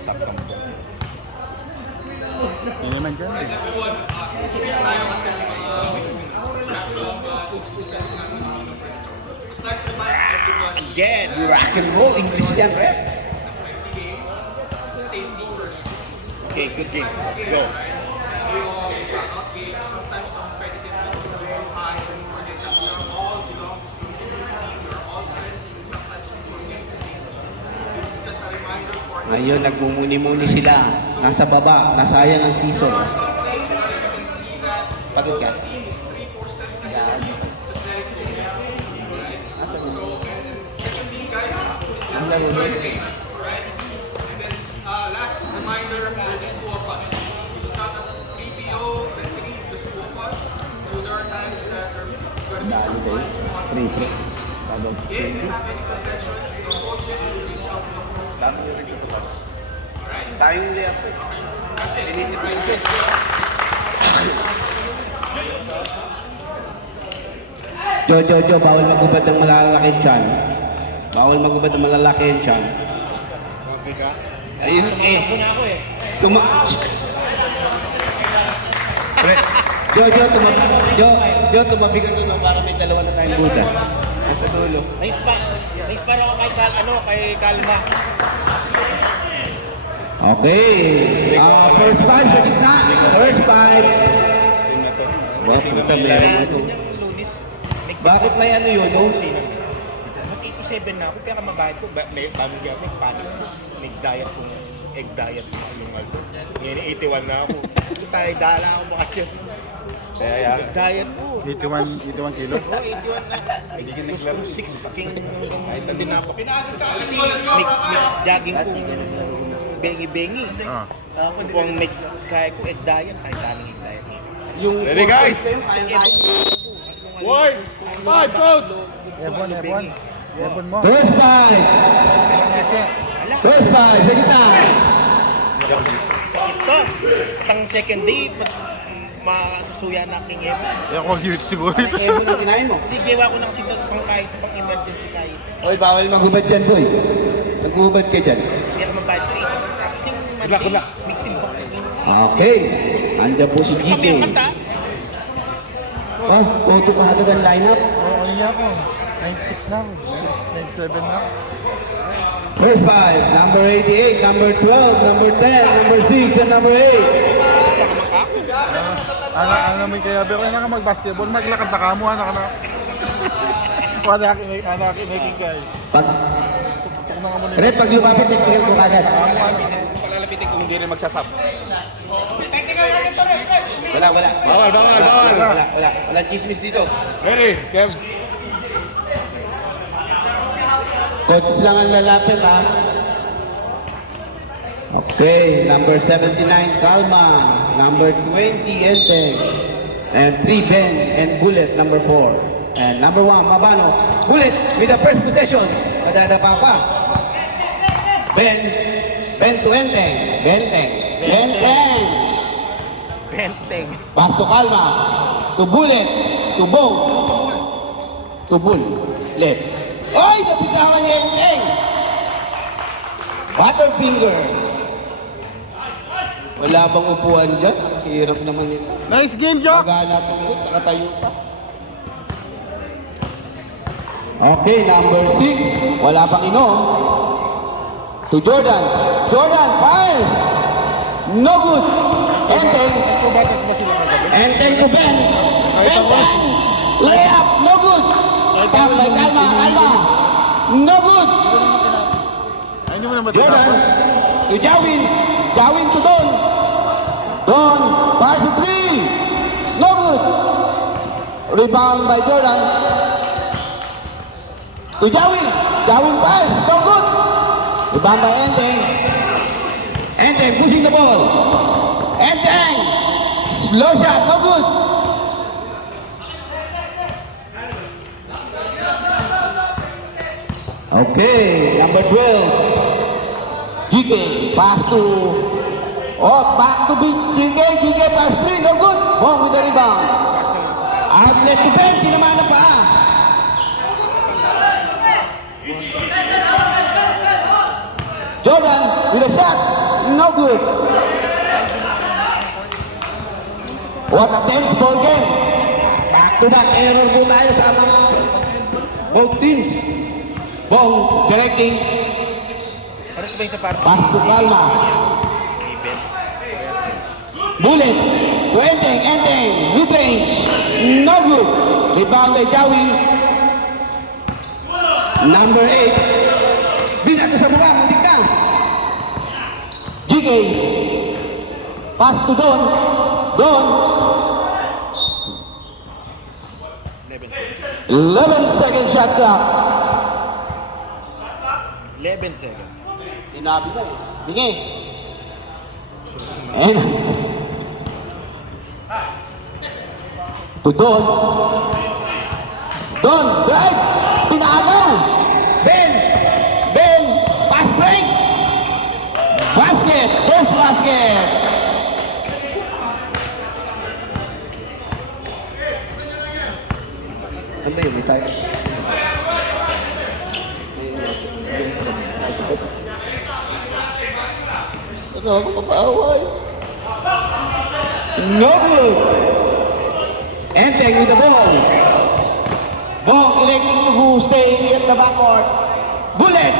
stop ka mo. Hindi naman dyan eh. Again, rock and roll, English yan, reps. Okay, good game. Let's go. Ngayon, nagmumuni-muni sila. Nasa baba, nasayang ang season. Pagod ka? Yan. Ang laro mo. Last reminder, there's just two of us. It's not a 3PO, just two of us. So there are times that there are Dalo tayo. 3-3. Sabog. if you have any confessions, the coaches will reach out to the coach. Dami yung rin ito. Tayong layup eh. Sinisip ko ito. Jo, bawal magubad ng malalaki tiyan. Bawal magubad ng malalaki tiyan. Okay ka? Ayun eh. Muna ako eh. Tumabi ka doon para may dalawa na tayong buta. At sa dulo. Na-inspire ako kay Kalma. Okay. First five sa gitna. First five. Wow, puta meron ito. Lunis. Bakit may ano yun? Mag-87 na ako, kaya kamabahan ko, may pamilya, may panic ko. May diet kong egg diet na yung alto. Ngayon, 81 na ako. Tayo, dala ako mga yun. Egg diet po. 81 kilos? Oo, 81 na. Gusto kong 6 king hanggang din ako. Kasi jogging kong bengi-bengi. Kung po ang kaya ko egg diet, ay daming egg diet ngayon. Ready guys? Word! Five, coach! Ebon mo. First five. First five sa gitna. Sakit to. Tang second day, masusuya na aking emo. Yan ko cute siguro. Evo na kinain mo. Hindi, gawa ko na kasi pang kahit pang emergency kahit. Oy, bawal magubad dyan, boy. Magubad ka dyan. Hindi ako mabayad ko 86. Tapos yung monthly victim ko. Okay. Andiyan po si GK. Kami ang kanta. Toto pa agad ang lineup. Oo, ano niya ako? 96 na ako. 96, 97 na ako. First five, number 88, number 12, number 10, number 6, and number 8. Gusto ka makako. Ano naman kaya, pero na ka mag-basketball, maglakad na ka mo, ano ka na. Anak, inaging kayo. Pag, Tutok na ka muna. Red, pag lumapit, ipagil ko kagad. Palalapitin kung hindi rin magsasap. Wala. Bawal. Wala chismis dito. Ready, Kev. Coach lang ang lalapit, ha? Okay, number 79, Kalma. Number 20, Enteng. And 3, Ben. And Bullet, number 4. And number 1, Mabano. Bullet with the first possession. Madadapa pa. Ben to Enteng. Benteng. Benteng. Pass to Kalma. To Bullet. To Bong. To Bull. Left. Oy! Napisahan niya yung Enteng! Butterfinger. Wala bang upuan dyan? Hirap naman ito. Nice game, Jock! Magana tungkol, nakatayo pa. Okay, number 6. Wala pang inom. To Jordan. Jordan, fires! No good. Enteng. Kumatas ba sila kagabi? Enteng to Ben. Enteng. Layup. No good. Tap by Kalma. No good. Ayun yung naman Jordan. tinapon. To Jawin. Jawin to Don. Don. Fires to 3. No good. Rebound by Jordan. To Jawin. Jawin fires. No good. Rebound by Enteng. Enteng pushing the ball. Enteng. Slow shot. No good. Okay, number 12. GK, pass to... back to GK, pass 3, no good. Bong with the rebound. Outlet to Ben, tinamaan na pa. Jordan with a shot. no good. What a tense ball game. Back-to-back error po tayo sa mga both teams. Bong directing. Ano sa ba yung sa parang Pass to Calma. Even. Bullet. To Enteng. Mid-range. No good. Rebound by Jawi. Number 8. Binato sa buka. Muntik na. GK. Pass to Don. 11 seconds shot clock. 11 seconds. Tinabi na eh. Bingi. Ayun. To Don. Drive. Pinagaw. Ben. Pass break. Basket. First basket. Ano ba yun? May tayo. Ano ako papaaway? No good! Enteng with the ball. Bong electing to stay at the backcourt. Bullet!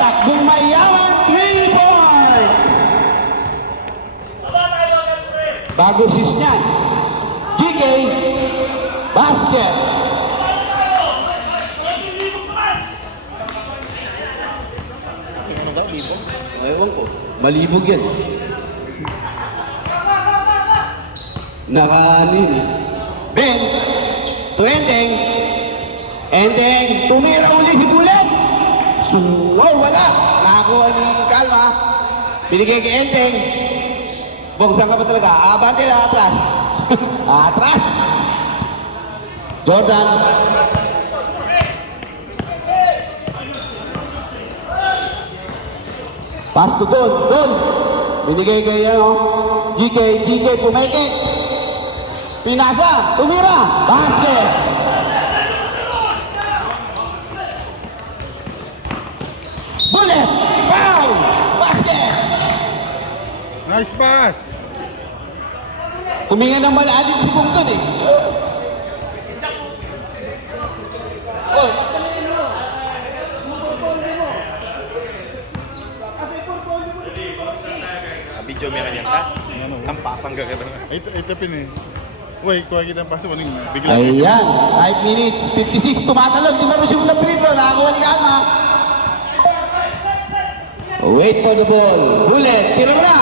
Takbong mayaman, 3 points! Bago sis niyan. GK, basket. Ano daw, libo? Ewan ko. Malibog yan. Nakanin eh. Ben, to Enteng. Tumira uli si Bullet. Wow, wala. Nakakuha ni Calma. Binigay kay Enteng. Bong, saan ka ba talaga? Abante na, atras. Atras. Jordan. Pass to Don. Binigay kay GK pumekit. Pinasa, tumira, basket. Bullet, foul, basket. Nice pass. Huminga ng malalim si Bungton eh. Oh, Video meron yan ka? Kampasang gagawin nga. Ito pin eh. Uy, kuha kita ng paso. Anong bigla? ayan, 5 minutes, 56, tumatalog. Di ba mo siya unang free throw? Nakakuha ni Calma. Wait for the ball. Bullet, tira mo na.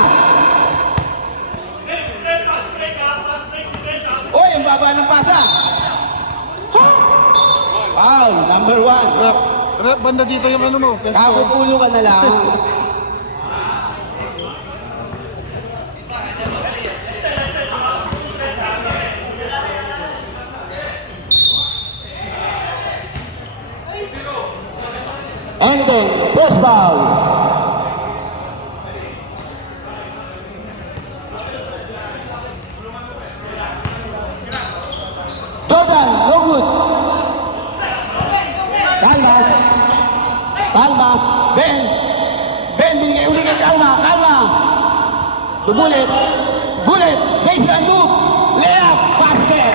Oy, ang baba ng pasa. Foul, number 1. Rap, banda dito yung ano mo. Pesto. Kakukulo ka na lang. And then, first foul. Jordan, no good. Calma. Ben, binigay uli kay Calma. To Bullet, baseline move, layup, basket.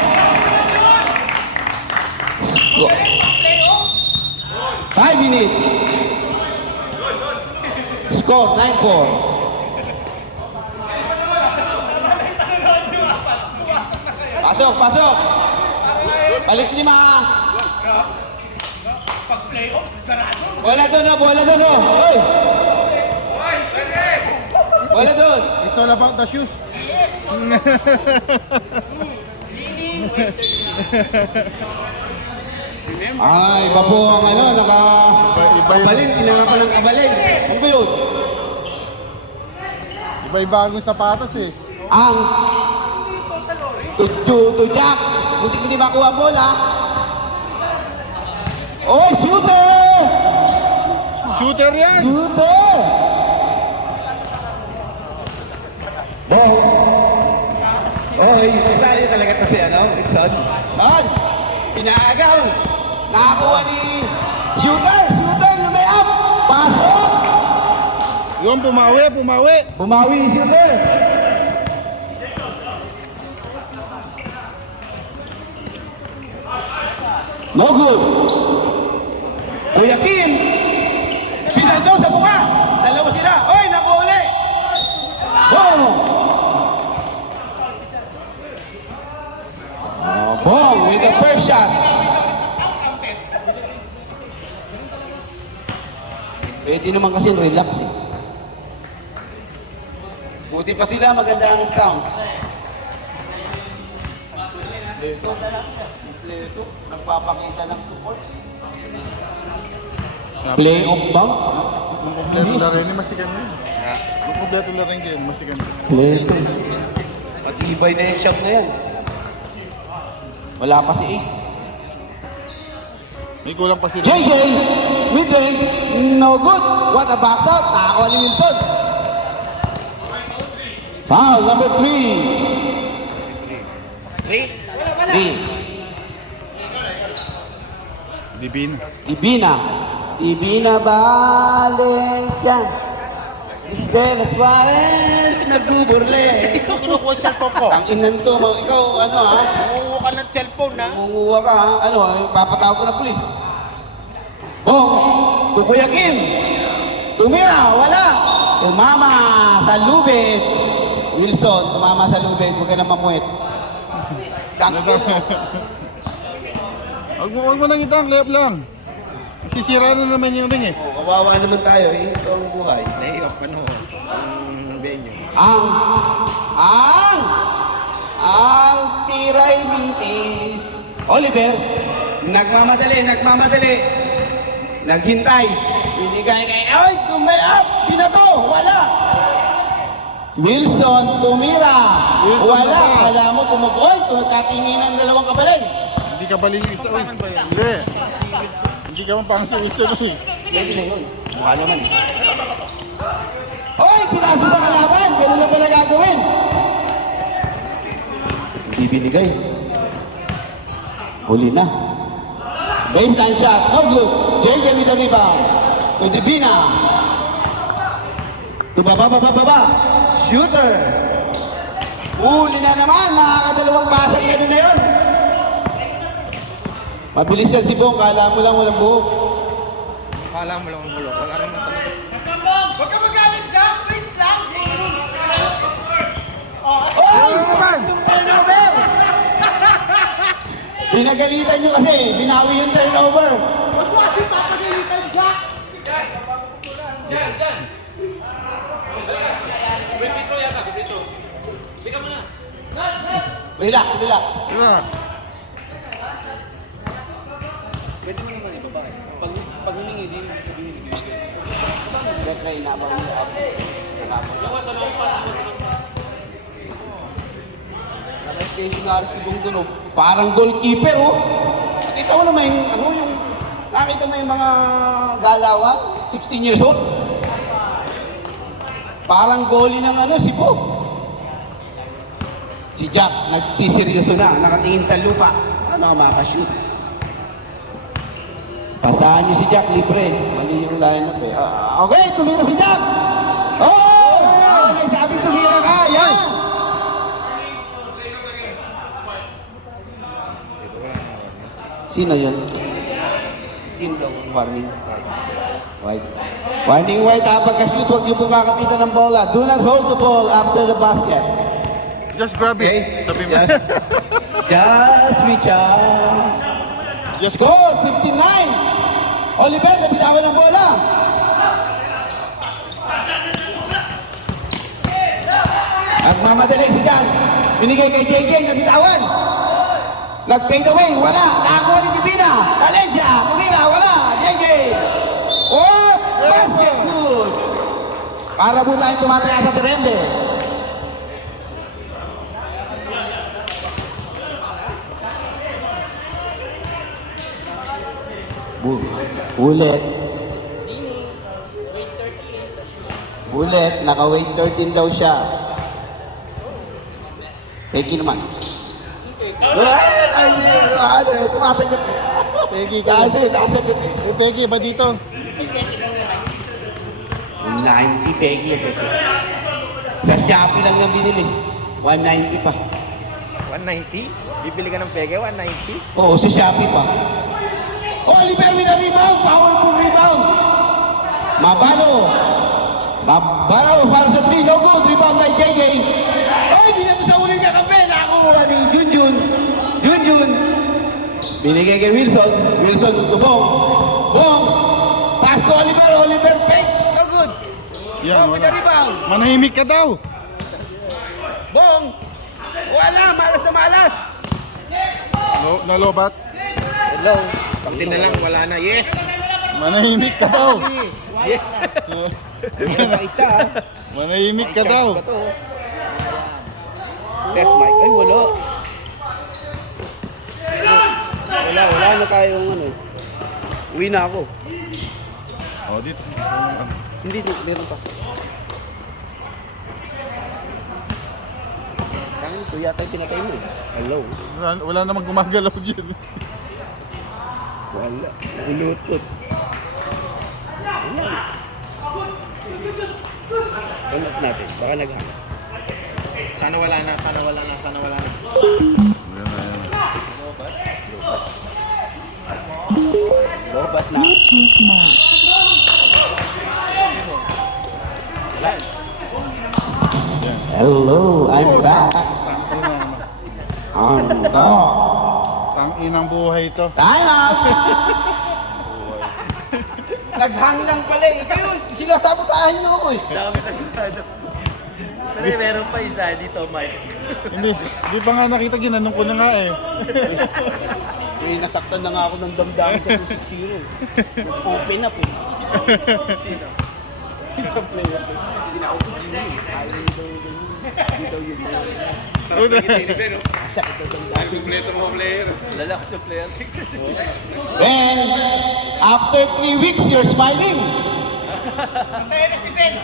5 minutes. Score 9-4. Pasok. Balik 5. Bola doon. Oy! Bola doon. It's all about the shoes. Ay, iba po ang Iba yun. kabalin, tinanga pa ng kabalin. Ano ba yun? Iba-iba ang sapatos eh. Ang to Jack. Hindi makuha ang bola. Oh, shooter! Shooter yan! Shooter! Bong! Oy, isali talaga kasi Ikson. On! Pinagaw! Nakakuha ni Shooter! Lumay up! Pasok! Yung pumawi. Bumawi yung shooter. No good. Kuya Kim. Pinaldo sa buka. Dalawa sila. Oy, nakuuli. Boom. Boom with the first shot. Pwede naman kasi relax eh. Buti pa sila, maganda ang sound. Ito, nagpapakita ng support. Play-off ba? Nung kompleto na rin, masikan mo. Nung kompleto na rin kayo, masikan mo. Play-off. Matibay na yung shot na yan. Wala pa si Ace. May kulang pa sila. JJ, mid-range, no good. What a box out. Nakakuha ni Wilson. Foul, number 3. 3. Divina. Ibina Valencia. Estela Suarez, nagbuburle. Ikaw kinukuha yung cellphone ko. Ang inan to, ikaw ano ha? Nangunguha ka ng cellphone ha. Munguha ka ha? Ano, papatawag ko na pulis. Bong, Kuya Kim. Tumira, wala. Tumama sa lubid. Wilson, tumama sa lubid. Huwag ka na mamuit. Huwag mo nang itang, layup lang. Sisira na naman yung ring eh. Kawawa naman tayo, eh. Ito ang buhay. Nahihirap pa noon. Ang venue. Ang tiray mintis. Oliver, nagmamadali. Naghintay. Binigay kay, ay, tumayap, binato, wala. Wilson, tumira. Wilson, Wala, labas. alam mo, pumupoy, katinginan ng dalawang kabalay. Hindi ka bali yung isa. Hindi. Hindi ka man pang suwiso eh. Pwede na yun. Mukha naman. Hoy, pinasa sa kalaban. Ganun na pala gagawin. Hindi binigay. Huli na. Baseline shot. No good. JJ with the rebound. With Divina. Baba. Shooter. Huli na naman. Nakakadalawang pasang ganun na yun. Mabilis yan si Bong. Kala mo lang walang buhok. Kala mo lang ang bulok. Wala naman talaga. Huwag ka magalit ka! Wait lang! Oh! Yung turnover! Pinagalitan nyo kasi, binawi yung turnover. Huwag mo kasi papagalitan, Jack! Relax. Relax. Retry na ba yung Station Harris si Bong Duno. Parang goalkeeper, oh. Nakita mo naman yung, nakita mo yung mga galawan, 16 years old. Parang goalie ng si Bong. Si Jack, nagsiseryoso na, nakatingin sa lupa. Ano, makashoot. Pasahan niyo si Jack, libre. Mali yung lineup eh. Okay, tumira si Jack! Oh! Okay, sabi tumira ka, yan! Sino yun? Sino daw ang warning? White. Warning white ha, pagka-shoot, huwag niyo pong kakapitan ng bola. Do not hold the ball after the basket. Just grab it. Okay? Sabi mo. Just Michal. Just Score, 59. Oliver, nabitawan ng bola. At mamadali si Jan. Binigay kay JJ, nabitawan. Nag-fade away, wala. Nakakuha ni Divina. Valencia, tumira, wala. JJ. Oh, basket, good. Para po tayong tumataya sa Terembe. Ulit, naka-weight 13 daw siya. Peki naman. Sumasagot. Peggy ka. Sasagot. Peggy, ba dito? 90 pegi ito. Sa Shopee lang niya binili. 190 pa. 190? Bibili ka ng pege, 190? Oo, sa Shopee pa. Oh, Oliver with a rebound! Powerful rebound! Mabano! Mabano para sa 3. No good! Rebound by JJ. Ay, binato sa uling kakampi! Nakakuha ni Junjun. Junjun. Binigay kay Wilson. Wilson to Bong. Bong! Pass to Oliver. Oliver fakes. No good. Yan, Bong with a wala. rebound. Manahimik ka daw. Bong! Wala! Malas na malas! Nalobat. Hello. Pagdi na lang, wala na. Yes! Manahimik ka daw. Yes! Isa. Manahimik ka daw. Test mic. Ay, wala. Wala na tayong ano. Uwi na ako. Oh, dito. Hindi, meron pa. Kang ito yata yung pinatay mo. Hello. Wala namang gumagalaw dyan. Wala. Naulutot. Wala. Hanap natin. Baka naghanap. Sana wala na, sana wala na, sana wala na. Lobat na. Hello, I'm back. I'm back. Tang-inang buhay to. Time out! Naghang lang pala eh. Ikaw yun, sinasabotahan niyo ako eh. Dami na gitado. Pero meron pa isa dito, Mike. Hindi pa nga nakita, ginanong ko na nga eh. Eh, nasaktan na nga ako ng damdamin sa 260. Open up eh. Sino? Isang player. Sinaupo din eh. Ayaw niyo daw yun. Hindi daw yun. Sakit na damdamin. Kompleto mo player. Lalakas sa player. Then, after 3 weeks, you're smiling. Masaya na si Ben!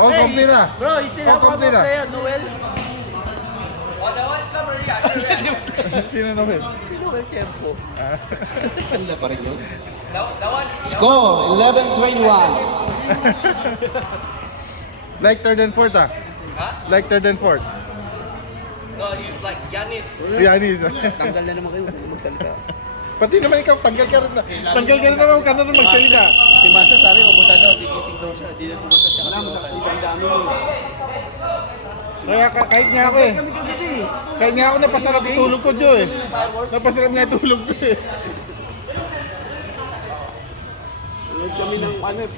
Oh, complete na. Bro, you still have one more complete na. player, Noel? Sino na ba? Noel Tiempo. Wala pa rin yun. Score, 11-21. Like third and fourth ah. Like third and fourth. No, he's like Giannis. Yanis. Tanggal na naman kayo kung magsalita. Pati naman ikaw, tanggal ka rin na. Tanggal ka rin naman, ka na rin magsalita. Si Masa sabi, mabuta daw, gigising daw siya. Di na pumunta siya Wala kasi mo sa damdamin mo. Kaya kahit nga ako eh. Kahit nga ako napasarap yung tulog ko, Joe eh. Napasarap nga yung tulog ko eh. Nanood kami ng ano eh.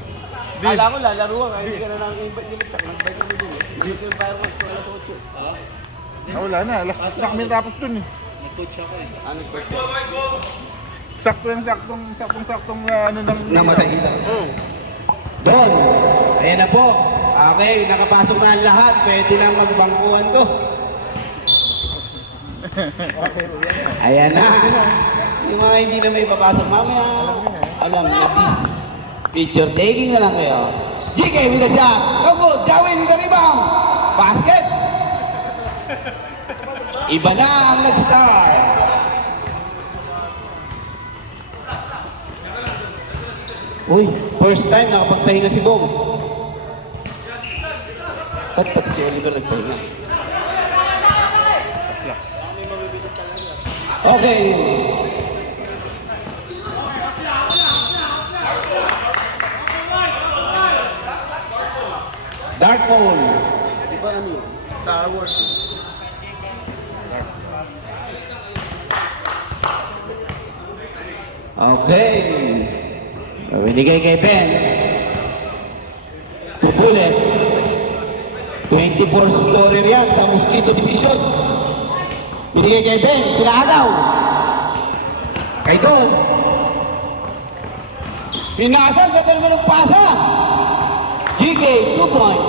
Kala ko lalaro ka, hindi ka na nang invite nila. Nag-invite kami dun eh. Hindi ko yung fireworks ko alas 8. Ah, wala na, last na kami tapos dun eh. Nag-coach ako eh. Ano first Sakto yung saktong ano ng... Namatay. Oo. Don, ayan na po. Okay, nakapasok na ang lahat. Pwede lang magbangkuhan to. Ayan na. Yung mga hindi na may papasok mamaya. Alam na, picture taking na lang kayo. GK with a shot. No good. Gawin with the rebound. Basket. Iba na ang nag-start. Uy, first time nakapagpahinga si Bong. Ba't pati si Oliver nagpahinga? Okay. Dark Pole. Di ba ano yun? Star Wars. Okay. Binigay kay Ben. Bullet. 24 scorer yan sa Mosquito Division. Binigay kay Ben. Pinagaw. Kay Don. Pinasa. Ganda naman ng pasa. GK, 2 points.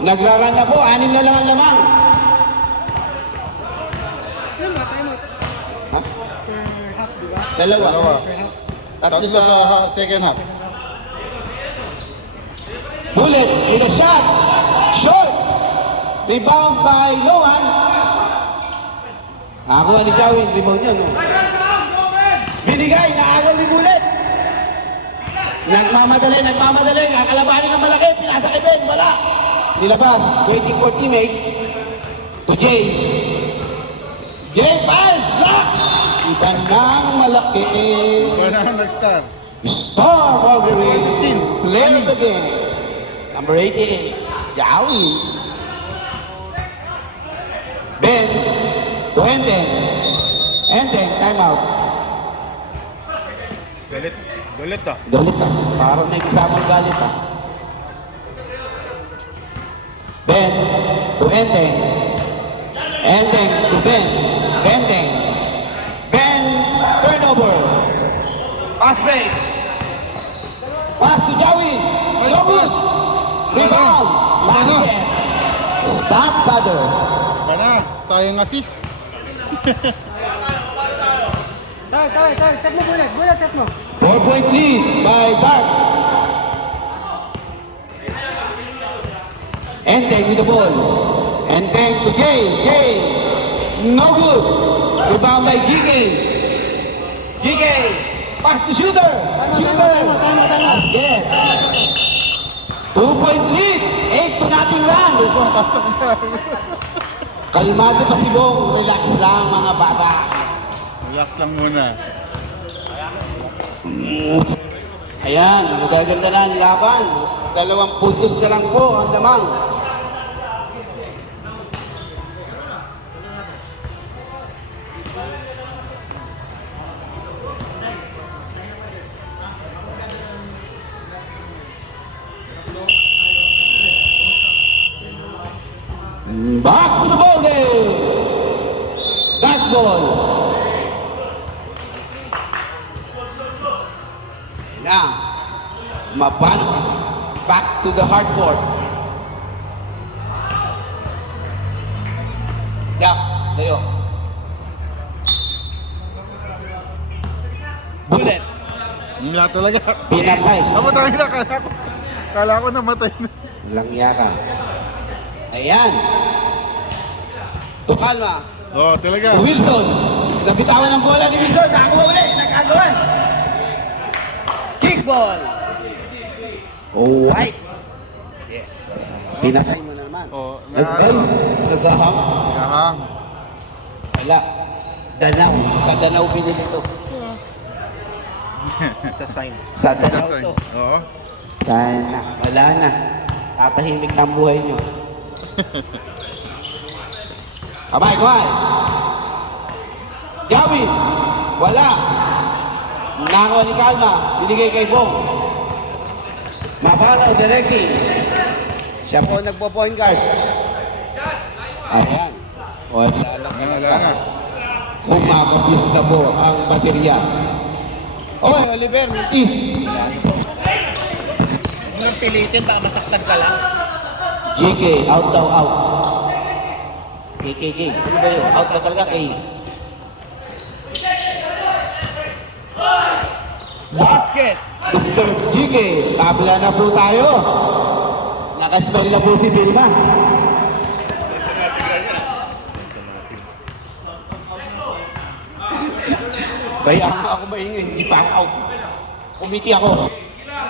Nagraran na po. 6 na lang ang lamang. Ha? Dalawa. Tatlo sa second half. Bullet with a shot. Short. Rebound by Lohan. Nakakuha ni Jawin. Rebound niya, no? Binigay. Naagaw ni Bullet. Nagmamadali. Ang kalabanin ng malaki. Pinasa kay Ben. Wala. Nilabas. Waiting for teammate. To Jay. Jay pass. Block. Iba ng malaki. Ikaw na ang nag-star. Star Wolverine. 15. Player of the game. Number 88. Yawi. Ben. To Enden. Enden. Time out. Galit. Galit ah. Galit ka. Parang may kasamang galit ka. Ben to Ending. Ending to Ben. Bending. Ben turnover. Pass break. Pass to Jawi. Lobos. Rebound. Basket. Stop father. Ika na. Sayang assist. Set mo Bullet, set mo. 4-point lead by Dark. Ending with the ball. Ending to Jay. Jay. No good. Rebound by GK. GK. Pass to shooter. Time out. Basket. 2-point lead. 8-0 run. Pasok na. Kalmado pa si Bong. Relax lang mga bata. Relax lang muna. Ayan, magaganda na ang laban. 2 puntos na lang po ang lamang. Back to the ball game. Basketball. Now, Mabano back to the hard court. Yeah, tayo. Bullet. Wala talaga. Pinatay. Namatay na. Kala ko namatay na. Walang yaka. Ayan. Tukalma. Oo, talaga. Wilson. Nabitawan ng bola ni Wilson. Nakakuha ulit. Nagkagawan. Kickball. White. Yes. Pinatay mo na naman. Oo, Nag-ay. Nagahang. Kahang. Wala. Danaw. Sa Danaw binili ito. Sa sign. Sa Danaw Sasay. ito. Oo. Sana. Wala na. Tatahimik na ang buhay nyo. Kamay. Gawin. Wala. Nakakuha ni Kalma. Binigay kay Bong. Mabano, Dereki. Siya po nagpo-point guard. Ayan. Wala na. Kumakapis na po ang baterya. Oy, Oliver, Mitis. Huwag nang pilitin, baka masaktan ka lang. GK, out daw, out. KKK. Ano ba yun? Out na talaga, K. Basket. Mr. GK, tabla na po tayo. Nakaspell na po si Vilma. Bayaan mo ako maingay, hindi pa ako out. Kumiti ako.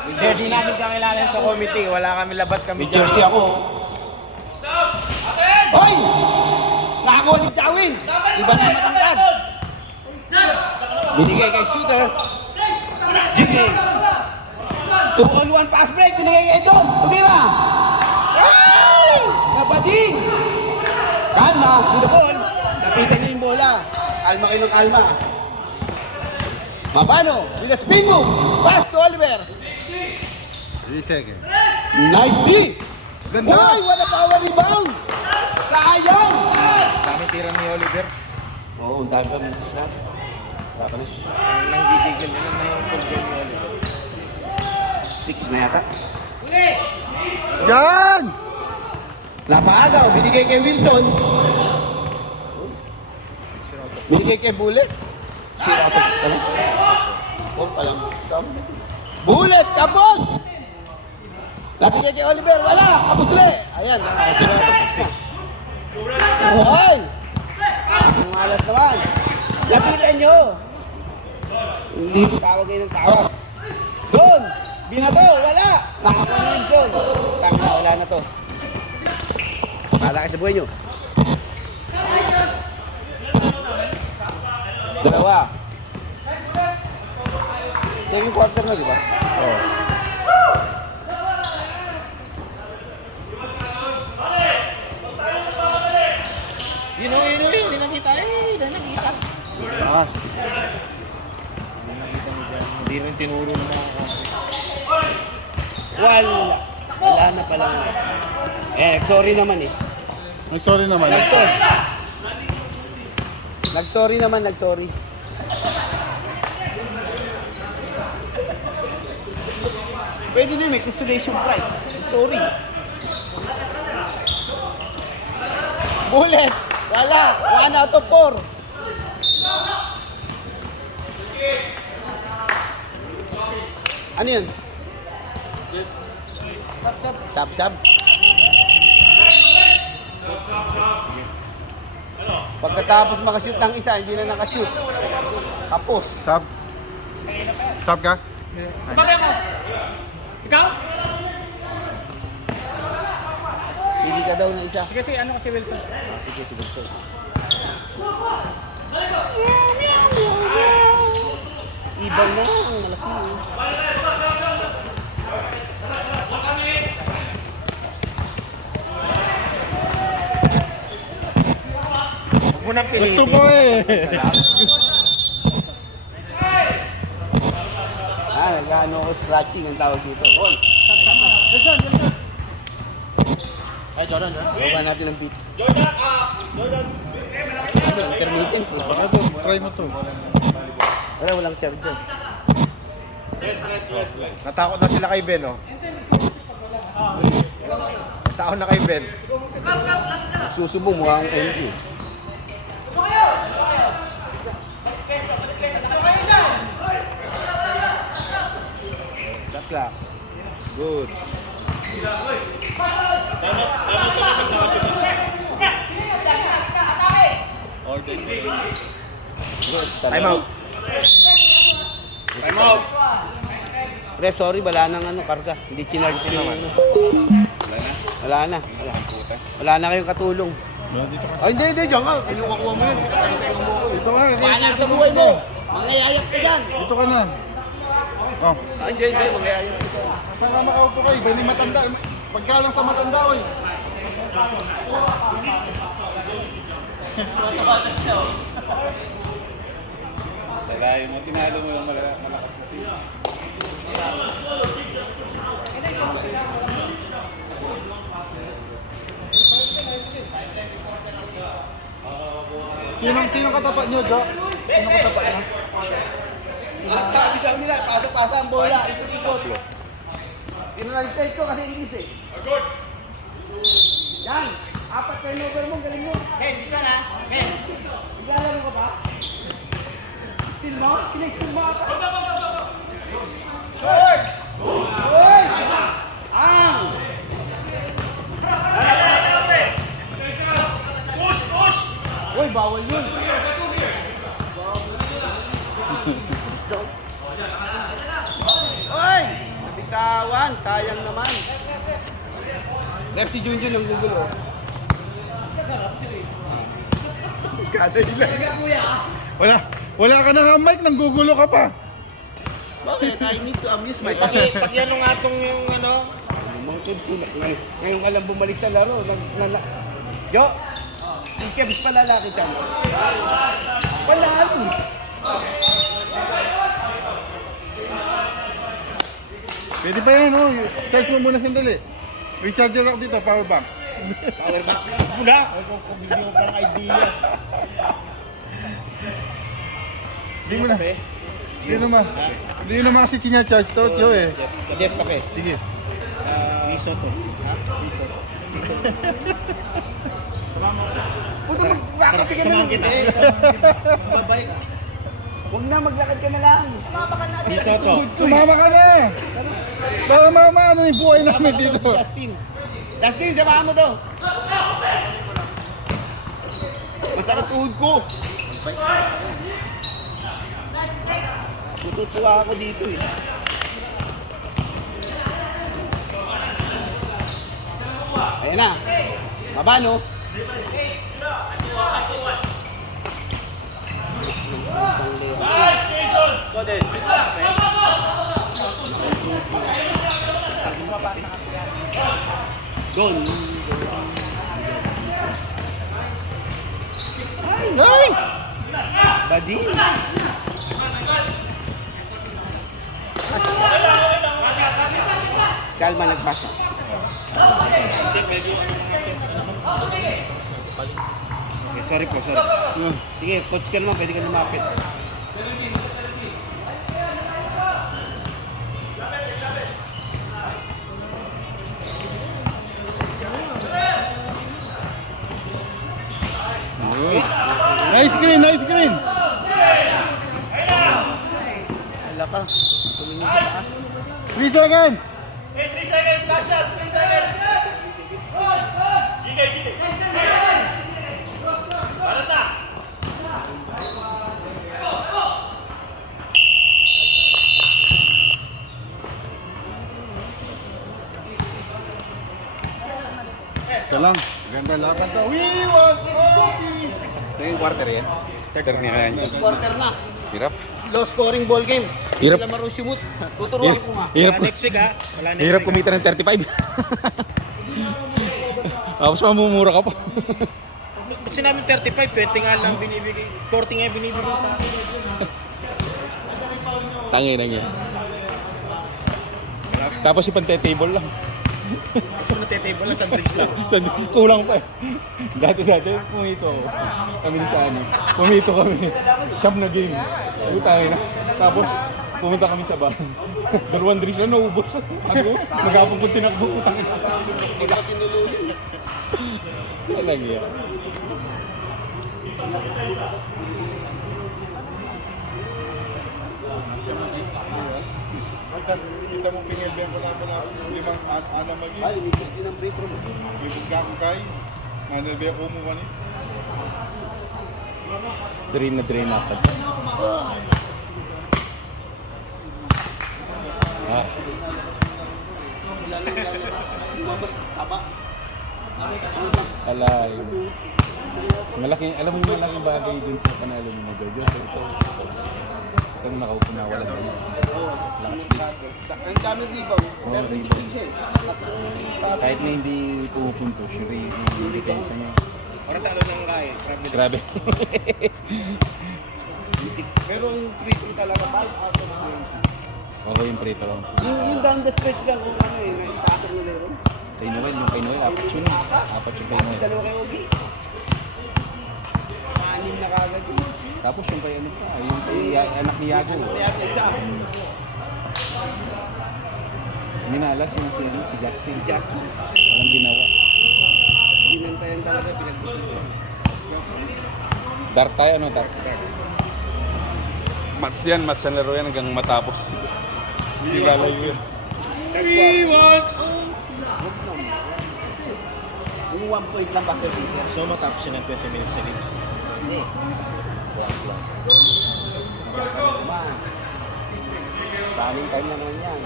Hindi, di namin kakilala sa committee. Wala kami labas kami May jersey ako. Hoy! Nakakuha ni Chawin! Iba na matangkad. Binigay kay shooter. GK. 2-on-1 pass break. Binigay kay Don. Tumira. Ay! Napading! Kalma. With the ball. Napitan niya yung bola. Kalma kayo ng kalma. Mabano. With a spin move. Pass to Oliver. 3 seconds. Nice D! Ganda. Uy! What a power rebound! Sayang! Dami tira ni Oliver. Oo, ang dami pa minutes na. Dapat na Ang nanggigigil na lang na yung full game ni Oliver. 6 na yata. Yan! Napaagaw, binigay kay Wilson. Binigay kay Bullet. Sira ito. Oh, palang. Bullet, kapos! Nabigay kay Oliver, wala! Kapos ulit! Ayan, sira ito. Hoy! Ang alas naman. Lapitan nyo! Hindi tawag kayo ng tawag. Doon! Di na to, wala! Nakakuha ni Wilson. Tama na, wala na to. Bahala kayo sa buhay nyo. Dalawa. Second quarter na, di ba? Oh. Yun, hindi nakita hindi nakita. Taas. Hindi rin tinuro na ako. Wala na pala. Sorry naman eh. Nag-sorry naman. Nag-sorry naman. Pwede na may consolation prize. Sorry. Bullet! Wala! 1 out of 4. Ano yun? Sab-sab. Pagkatapos makashoot ng isa, hindi na nakashoot. Tapos. Sub. Sub ka? Bakit mo? Ikaw? Pili ka daw na isa. Sige, ano kasi Wilson? Sige, sige. Ibang na, ang malaki. Huwag mo nang pilitin. Gusto mo eh. Nag-ano ko scratching ang tawag dito. Ball. Ay, Jordan. Bawa natin ang beat. Jordan! Intermittent. Baka to, try mo to. Walang charger. Natakot na sila kay Ben, oh. Natakot na kay Ben. Susubong mo ang MD. Shot clock. Good. Good. Time out. Ref, sorry, wala nang karga. Hindi kinarga naman. Wala na. Wala na kayong katulong. Dito ka. Ay, hindi, diyan ka. Kinukuha mo yun. Dito ka. Wala sa buhay mo. Mangayayak ka dyan. Dito ka na. Oh. Ay, hindi, mangayayak ka dyan. Saan ka makaupo kayo? Iba ni matanda. Pagkalang sa matanda ko eh. Salahin mo, tinalo mo yung malakas na team. Sinong katapat nyo, Jo? Sinong katapat nyo? Sabi daw nila, pasok-pasa ang bola. Ikot-ikot. Pinalitate ko kasi inis eh. Good. Yan. 4 turnover mo, galing mo. Ken, bisa na. Ken. Naglalaro ka ba? Still mo? Kinex-still mo ka? Short. Hoy! Ang! Hoy, bawal yun. Hoy! Nabitawan, sayang naman. Ref si Junjun ang gugulo. Wala ka na nga mic, nanggugulo ka pa. Bakit? I need to amuse myself. Pag yan nung atong yung ano, Mga kids sila. Ngayon ka lang bumalik sa laro. Jo! Si Kebs pa lalaki siya. Panalo! Pwede pa yan, oh. Charge mo muna sandali. May charger ako dito, power bank. Power back. bula. Kung bigyan ko pa ng idea. Hindi mo na. Hindi naman kasi sinya-charge to, Jo eh. Jeff pa kay. Sige. Piso to. Piso. Puto maglakad ka na lang. Babay. Huwag na, maglakad ka na lang. Piso to. Sumama ka na! Para ano yung buhay namin dito. Justin, samahan mo to. Masakit tuhod ko. Tutuwa ako dito eh. Ayan na. Mabano. Gol. Ay! Badin. Kalma nagpasa. Okay, sorry po, sorry. Sige, coach ka naman, pwede ka lumapit. Nice screen, nice screen. Wala ka. Tumingin sa taas. 3 seconds. 3 seconds, last shot. 3 seconds. Gigay. Balat na. Isa lang. Ganda laban to. We want Second quarter yan. Quarter niya kanya. Quarter na. Hirap. Low scoring ball game. Hirap. Sila marusimut. Tuturuan ko nga. Hirap, Wala next week ha. Wala next hirap week. kumita ng 35. Tapos mamumura ka pa. Kasi namin 35, 20 nga lang binibigay. 40 nga yung binibigay sa akin. Tangin na nga. Tapos yung pante-table lang. Kasi natitable lang, sandwich lang. kulang pa eh. Dati pumito ako. Kami ni Sani. Pumito kami. Siyam na game. Utangin na. Tapos pumunta kami sa bahay. 2 drinks na naubos. Ako, magapang kong tinakbo. Utangin na. Walang yan. Kita mo pinilbihan ko na 5 anam lagi. Ay, lumigos din ang free throw. Ibig ako kay. Nanilbihan ko mo kani. Drain na drain ako. Ah, Lumabas, taba. alay. Malaking, alam mo yung malaking bagay dun sa panalo mo na Jojo. Itong nakaupo na wala na. Ang dami rebound. Pero rebound. hindi siya eh. Kahit na hindi pumupunto, sure yung depensa niya. Parang talo ng kaya. Grabe. Pero yung free throw talaga, 5 out of 20. Ako yung preto lang. Yung down the stretch lang kung ano eh, naipasok nila yun. Kay Noel, yung kay Noel, apat yun. Apat yung kay Tapos Noel. dalawa kay Ogi. 6 na kagad yun. Tapos yung kay ano pa, yung kay anak ni Yago. Kaya isa, Minalas yung si Justin. Justin. Walang ginawa. Binantayan talaga, pinag-decision. Dark tayo, ano? Dark. Mats yan, mats ang laro yan hanggang matapos. Hindi lalayo yun. We want... Yung 1 point lang ba sa Peter? So matapos siya ng 20 minutes sa lead. Hindi. Man. Running time naman yan.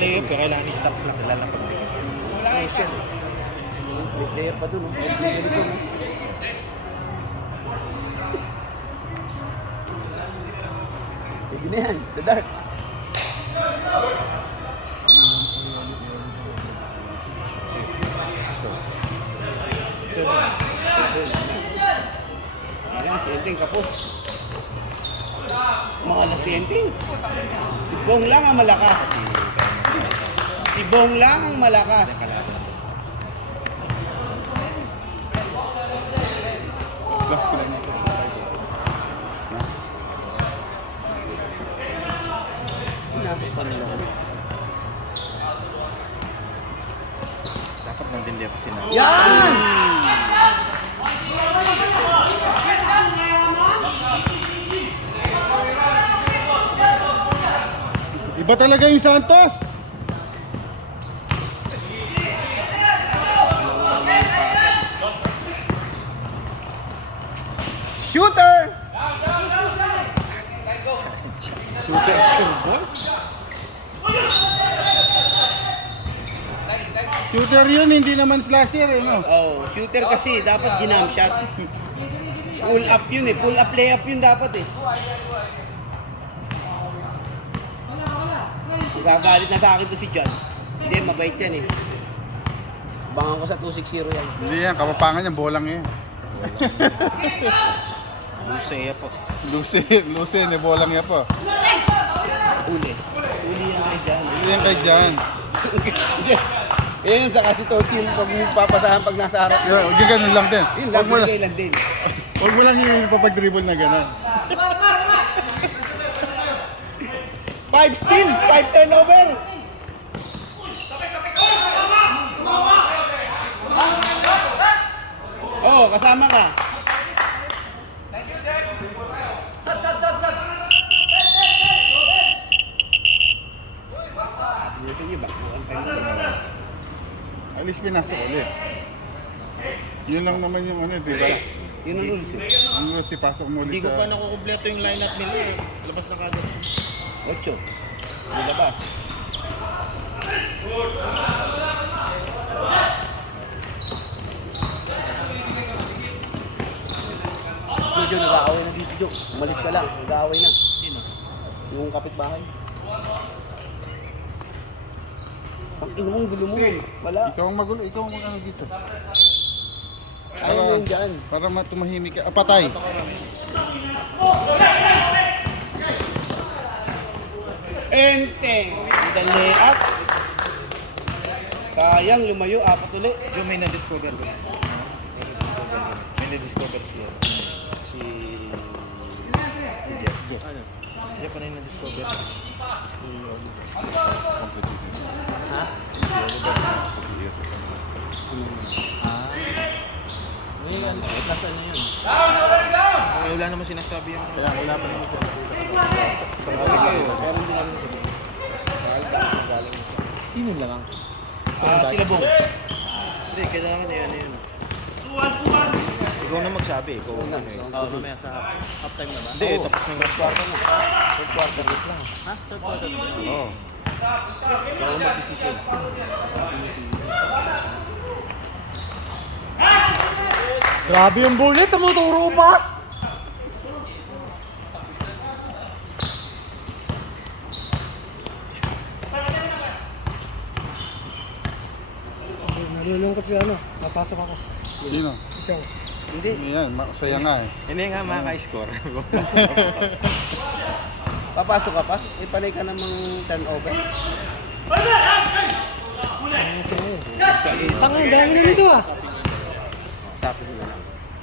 Layup, pero kailangan i-stop lang. Lalapag. Ay, siya. May player pa dun. May player dun. Pwede na yan. Sa dark. Ayan, si Enteng kapos. Makalas si Enteng. Si Bong lang ang malakas. Si Bong lang ang malakas. Pinasok pa nila. Dapat nandindi ako sinabi. Yan! Iba talaga yung Santos. Shooter! Super sure ball? Shooter yun, hindi naman slasher eh, no? Oh, shooter kasi, dapat ginam shot. Pull up yun eh, pull up layup yun dapat eh. Gagalit na sa akin to si John. Hindi, mabait yan eh. Bangan ko sa 260 yan. Hindi yan, kapapangan yan, bolang yan. Lusaya po. Lusin, eh, bolang yan po. Uli. Uli yan kay John. Hindi yan kay Jan. Yan sa kasi Tochi yung pag papasahan pag nasa harap. Yung ganun lang din. Yun lang, Huwag mo lang, bigay lang din. huwag mo lang yung papag-dribble na gano'n. 5 steal, 5 turnover. Oh, kasama ka. At least pinasok ulit. Yun lang naman yung ano, di ba? Yun ang rules eh. Yung rules, ipasok mo Hindi ulit ko pa sa... nakukumpleto yung lineup nila eh. Labas na kagad. 8. Nilabas. Jojo, nag-aaway na dito, Jo. Umalis ka lang, nag-aaway na. Sino? Yung kapitbahay. Ang ino mong gulo mo. Wala. Ikaw ang magulo, ikaw ang ano dito. Ayaw mo yun dyan. Para tumahimik ka. Ah, patay. Enteng! The layup. Sayang, lumayo. 4 ulit. Joe, may na-discover ko. May na-discover siya. Si Jeff. Ano? Jeff, ano yung na-discover? Ha? Ngayon, nasaan niya yun? Wala naman sinasabi yung... Kaya wala pa naman siya. Pero hindi namin sabihin. Sino lang? Sila Bong. Hindi, kailangan na yan. Ikaw na magsabi. Ikaw na mamaya sa halftime na ba? Hindi, tapos na yung first quarter na. Third quarter lang. Ha? Third quarter? Oo. Ikaw na mag-decision. Grabe yung bullet, tumuturo pa! Nalulungkot si ano, napasok ako. Sino? Ikaw. Hindi. Yan, masaya nga eh. Hindi nga makaka-score. Papasok ka pa? Ipanay ka namang turnover. Tanga, dami na nito ah. Sabi sila.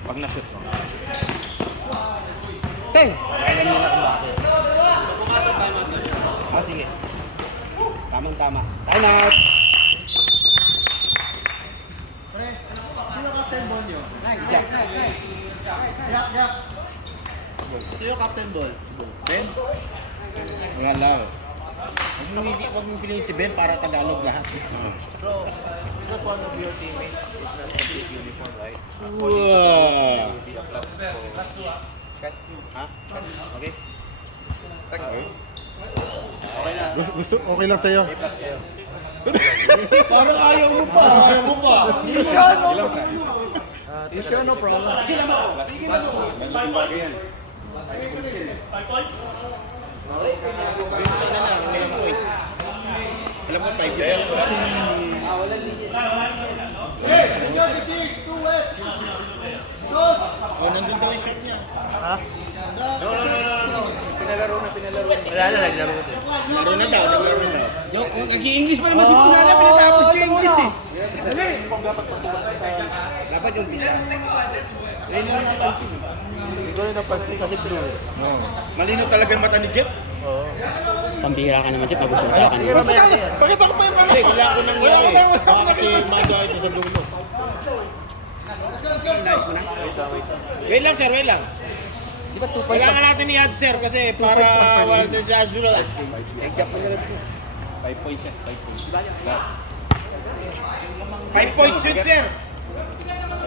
Pag na-shoot mo. Teng! Alam nila kung bakit. Ah, sige. Tamang-tama. Time out! Sino captain ball? Ben? Wala lang. Huwag mong piliin si Ben para Tagalog lahat. Bro, because one of your teammates is not a big uniform, right? Wow! Ha? Okay? Okay na. Okay lang sa'yo. Plus kayo. Parang ayaw mo pa! Ayaw mo pa! Sure, no problem. Alam mo, 5 years. Oh, nandun daw yung shot niya. Ha? No. Pinalaro na. Wala na, naglaro na. Naglaro na daw. Nag-i-English pa naman si Pusala, pinatapos ko yung English eh. Dapat yung bisa. Ayun yung napansin. Ito yung napansin kasi blue. Malinaw talaga yung mata ni Jeff. Pambihira ka naman, Jeff. Nag-usap ka naman. Pakita ko pa yung mali. Kailangan ko nang yan eh. Baka kasi magawa ito sa dulo. Wait lang sir, wait lang. Kailangan natin i-add sir kasi para wala din si Azul. Egg-up pa nila ito. 5 points eh, 5 points. 5 points yun sir.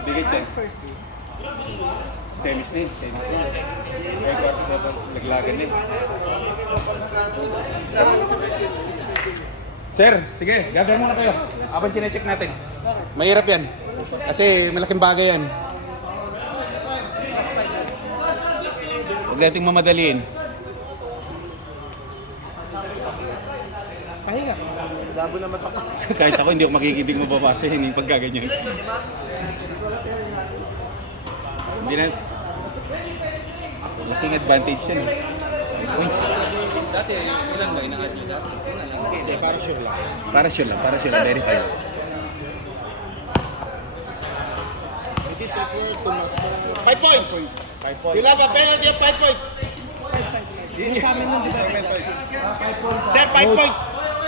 Bigay check. Semis na yun. Ay, quarter seven. Laglagan na yun. Sir, sige, gagawin muna kayo. Habang chinecheck natin. Mahirap yan. Kasi malaking bagay yan. Huwag nating mamadaliin. Pahinga. Labo na mata ko. Kahit ako hindi ako makikibig mababasa yun yung pagkaganyan. Hindi na. Laking advantage yan. Points. Dati, ilan ba ina-add nyo dati? Hindi, para sure lang. Para sure lang, verify. It is required to 5 points. 5 points. You have a penalty of 5 points. Yung sa amin nun, di ba? Sir, 5 points.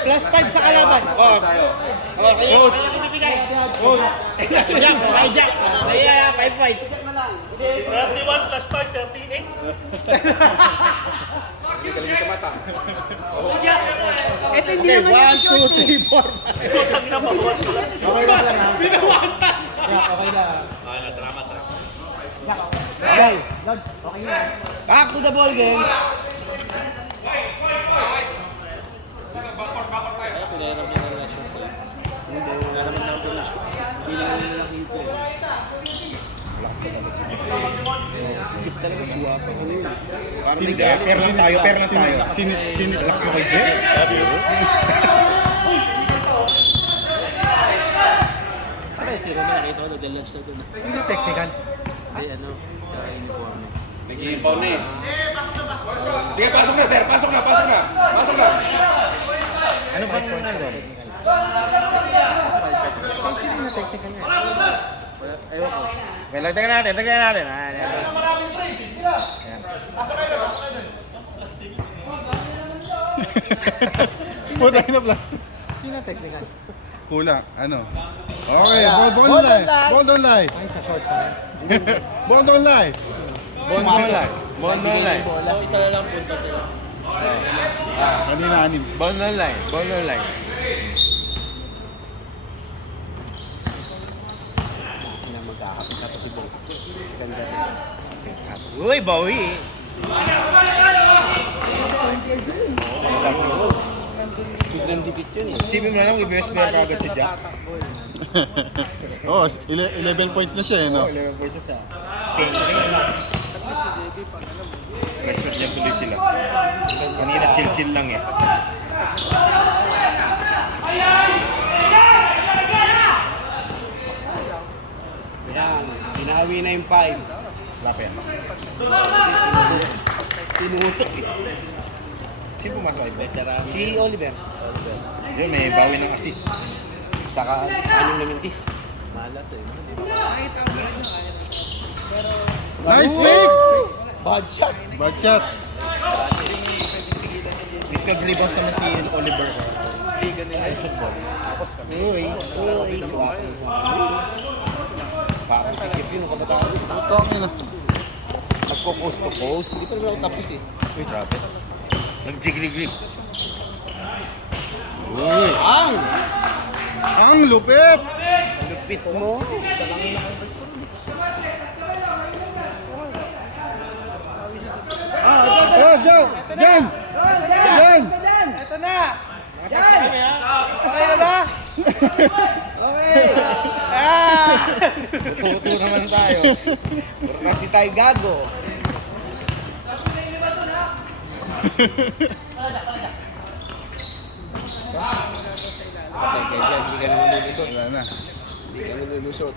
Plus 5 sa kalaban. Oh, kayo ibibigay. Jack, may Jack. Kaya 5 points. 31 plus 5, 38. Hindi ka lang sa mata. Ito hindi Okay, naman 1, 2, 3, 4. Putang na mabawas ko lang. Okay lang ha. Binawasan. Okay lang. Salamat. Okay, Lods, okay na. Back to the ball game. Sikip talaga suwa pa. Ano yun? Parang may galit. Pero lang tayo. Sinilak mo kay Jay? Sabay, si Romel nakita ko nag-lunch na doon. Hindi technical. Ay, ano, sa uniform. Nag-i-impound na eh. Sige, pasok na sir. Pasok na. Ano ba yung ano? Sino na technical niya? Ewan ko. Okay, lagdagan natin. Puta na plastic. Sino na technical? Kulang. Ano? Okay, ball don't lie. Ay, sa short pa. Ball don't lie. Ball online. So, isa na lang punta sila. Kanina 6. Ball online. Na magkakapit na pa si Bong. Ganda rin. Uy, bawi. Sobrang dikit yun eh. Isipin mo na lang, i-best player ka agad si Jack. Oh, 11 points na siya, no? 11 points siya. Pressure niya tuloy sila. Kanina chill lang eh. Yan. Binawi na yung 5. Lapit. Tinutok eh. Sino pumasok kay Veteran? Si Oliver. Yun, may bawi ng assist. Saka anong namintis. Malas eh. Nice pick! Bad shot. Bad shot. Nagkaglibang naman si Oliver. Liga nila yung football. Uy. Parang sikip yun. Kabataan. Putang ina. Nagko-coast to coast. Hindi pa naman ako tapos eh. Uy, grabe. Nag-jiglig-lig. Uy, Ang! ang lupit! Lupit mo. Oh, Joe! Jan! Ito na! Yan! Okay na ba? Okay! Tuto naman tayo. Kasi tayo gago. Hindi ka naman lulusot. Wala na. Hindi ka naman lulusot.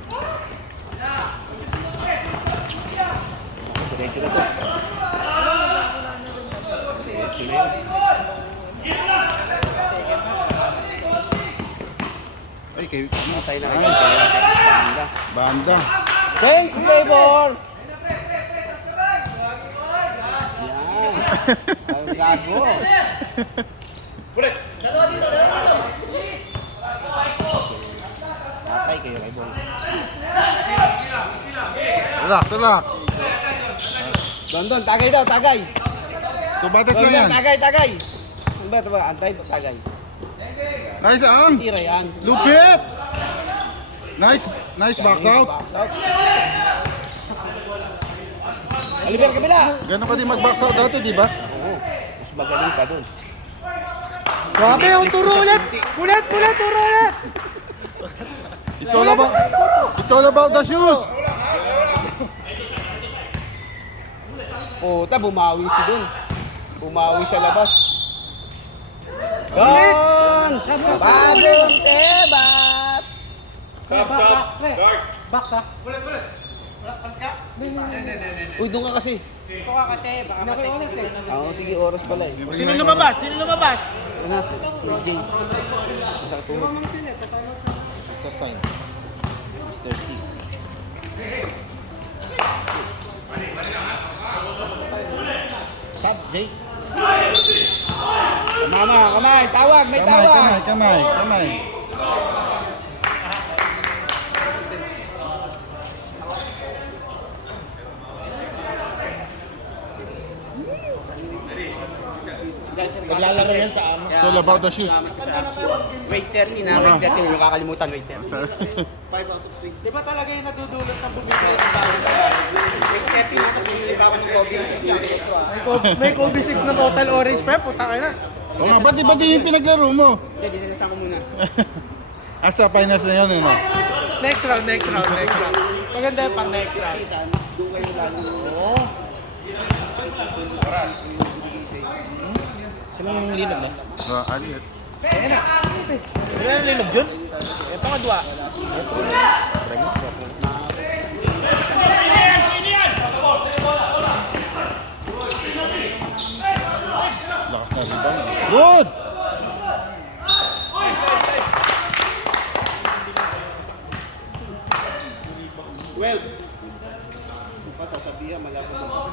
Diretso na to. Diretso na yun. Ay, kayo. Matay na kayo. Banda. Banda. Thanks, Flavor! Yan. Ang gago. Matay kayo kay Boy. Relax. Don, tagay daw, tagay. Tubatas Don, na yan. tagay. Ano ba ito ba? Antay, tagay. Nice ang. Tira yan. Lupit! Nice box out. Box out. Oliver, kabila! Ganun ka din mag-box out dati, di ba? Oo, mas magaling ka dun. Grabe, yung turo ulit. Ulit, turo ulit. It's all about the shoes. Puta, bumawi si dun. Bumawi sa labas. Gong! Bagong tebats! Box ha. Uy, doon ka kasi. Ito ka kasi, baka oras eh. Oo, sige, oras pala eh. Sino lumabas? Sino lumabas? Ano na, si Jay. Isang tulog. Sa sign. Mr. C. Sab, Jay. Mama, kamay, tawag, may tawag. Kamay. Maglalaro yan sa ano. It's all about the shoes. Wait 30 na, wait 30. Huwag kakalimutan, wait 30. Di ba talaga yung nadudulot ng bumibili ng bago sa akin? Wait 30 na, tapos bumili pa ako ng Kobe 6 lang. May Kobe 6 na total orange pa, puta kayo na. O nga, ba't di yung pinaglaro mo? Hindi, business ako muna. Asa finals na yan, ano? Next round. Maganda yung pang next round. Doon kayo lalo. Sila yung linog na. Alit. Sila yung linog dyan? Ito ka dua. Lakas na rebound. Good! Well, pasasabihan, malapit mo.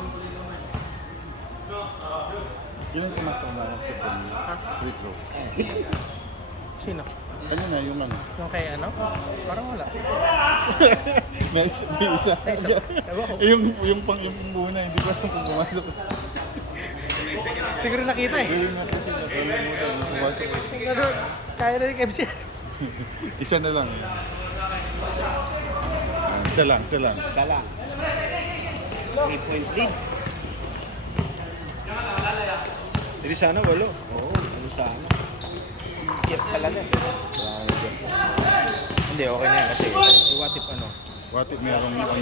Yun ang pumasok na ako sa free throw. Sino? Ano na, yung ano? Yung kay ano? Parang wala. May isa. May isa. Ewan ko. Yung muna, hindi ko alam kung pumasok. Siguro nakita eh. Yung nga kasi yung pumasok. Ano, kaya na yung MC. Isa na lang. Isa lang. Isa lang. 3-point lead. Hindi sana, walo. Oo, ano sana. Jeff talaga. Hindi, okay na yan kasi what if ano? What if merong ano?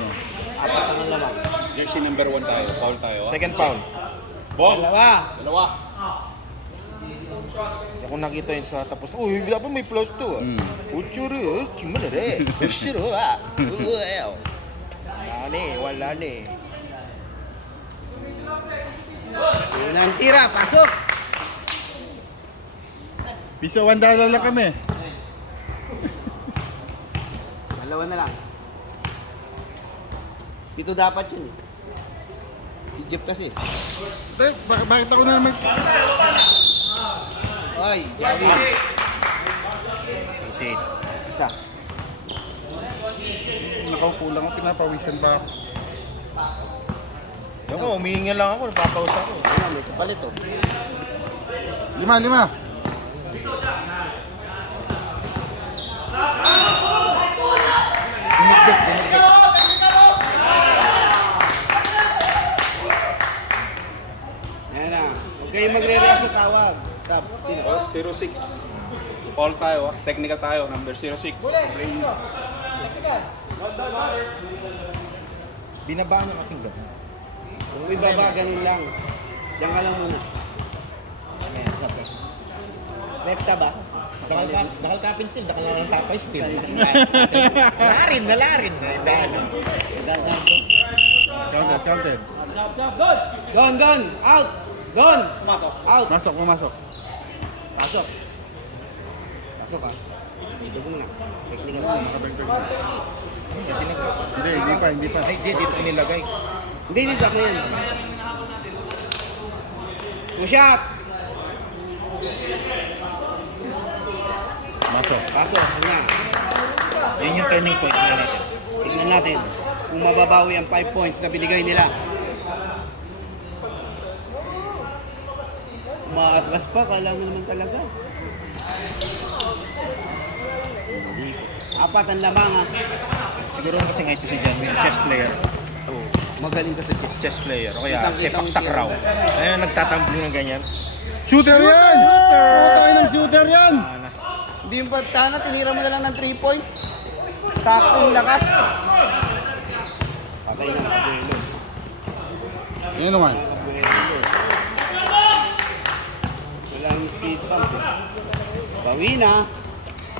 Apat na naman. Jersey number 1 tayo. Foul tayo. Second foul. Dalawa. Ako nakita yun sa tapos, uy, dapat may plus 2 ah. Uchuru, gimana re? Uchuru ah. Wala ni. Yun ang tira, pasok. Piso $1 lang kami. Dalawa na lang. Pito dapat yun eh. Si Jeff kasi. Bakit ako na naman? Ay, Javi. Isa. Nakaupo lang ako, pinapawisan ba ako? Ako, umihinga lang ako, napapausa ako. Ano, may kapalit oh. 5. Yan na. Huwag kayong magre-react sa tawag. Stop. Sino? 06. Foul tayo. Technical tayo. Number 06. Binabaan niya kasing gano'n. Kung ibaba, ganun lang. Diyan ka lang muna. Repta ba? Nakal-capin still, nakal lang tapay still. Nalarin. Counted. Don! Out! Don! Out! Pumasok. Pasok ha. Dito muna. Technical muna. Hindi pa. Ay, dito nilagay. Hindi, dito ako yan. 2 shots! Pasok, kanya. Yan yung turning point na natin. Tignan natin kung mababawi ang 5 points na binigay nila. Maatras pa, kala mo naman talaga. 4 ang lamang ha. Siguro kasi nga ito si John, yung chess player. Magaling ka sa chess. Chess player. O kaya Kitang-kita sepak mo takraw. Kaya nagtatambling ng ganyan. Shooter yan! Putang ng shooter yan! Hindi yung pagtana, tinira mo na lang ng 3 points. Sakto yung lakas. Patay na mga duelo. Yan naman. Wala yung speed pump eh. Bawi na.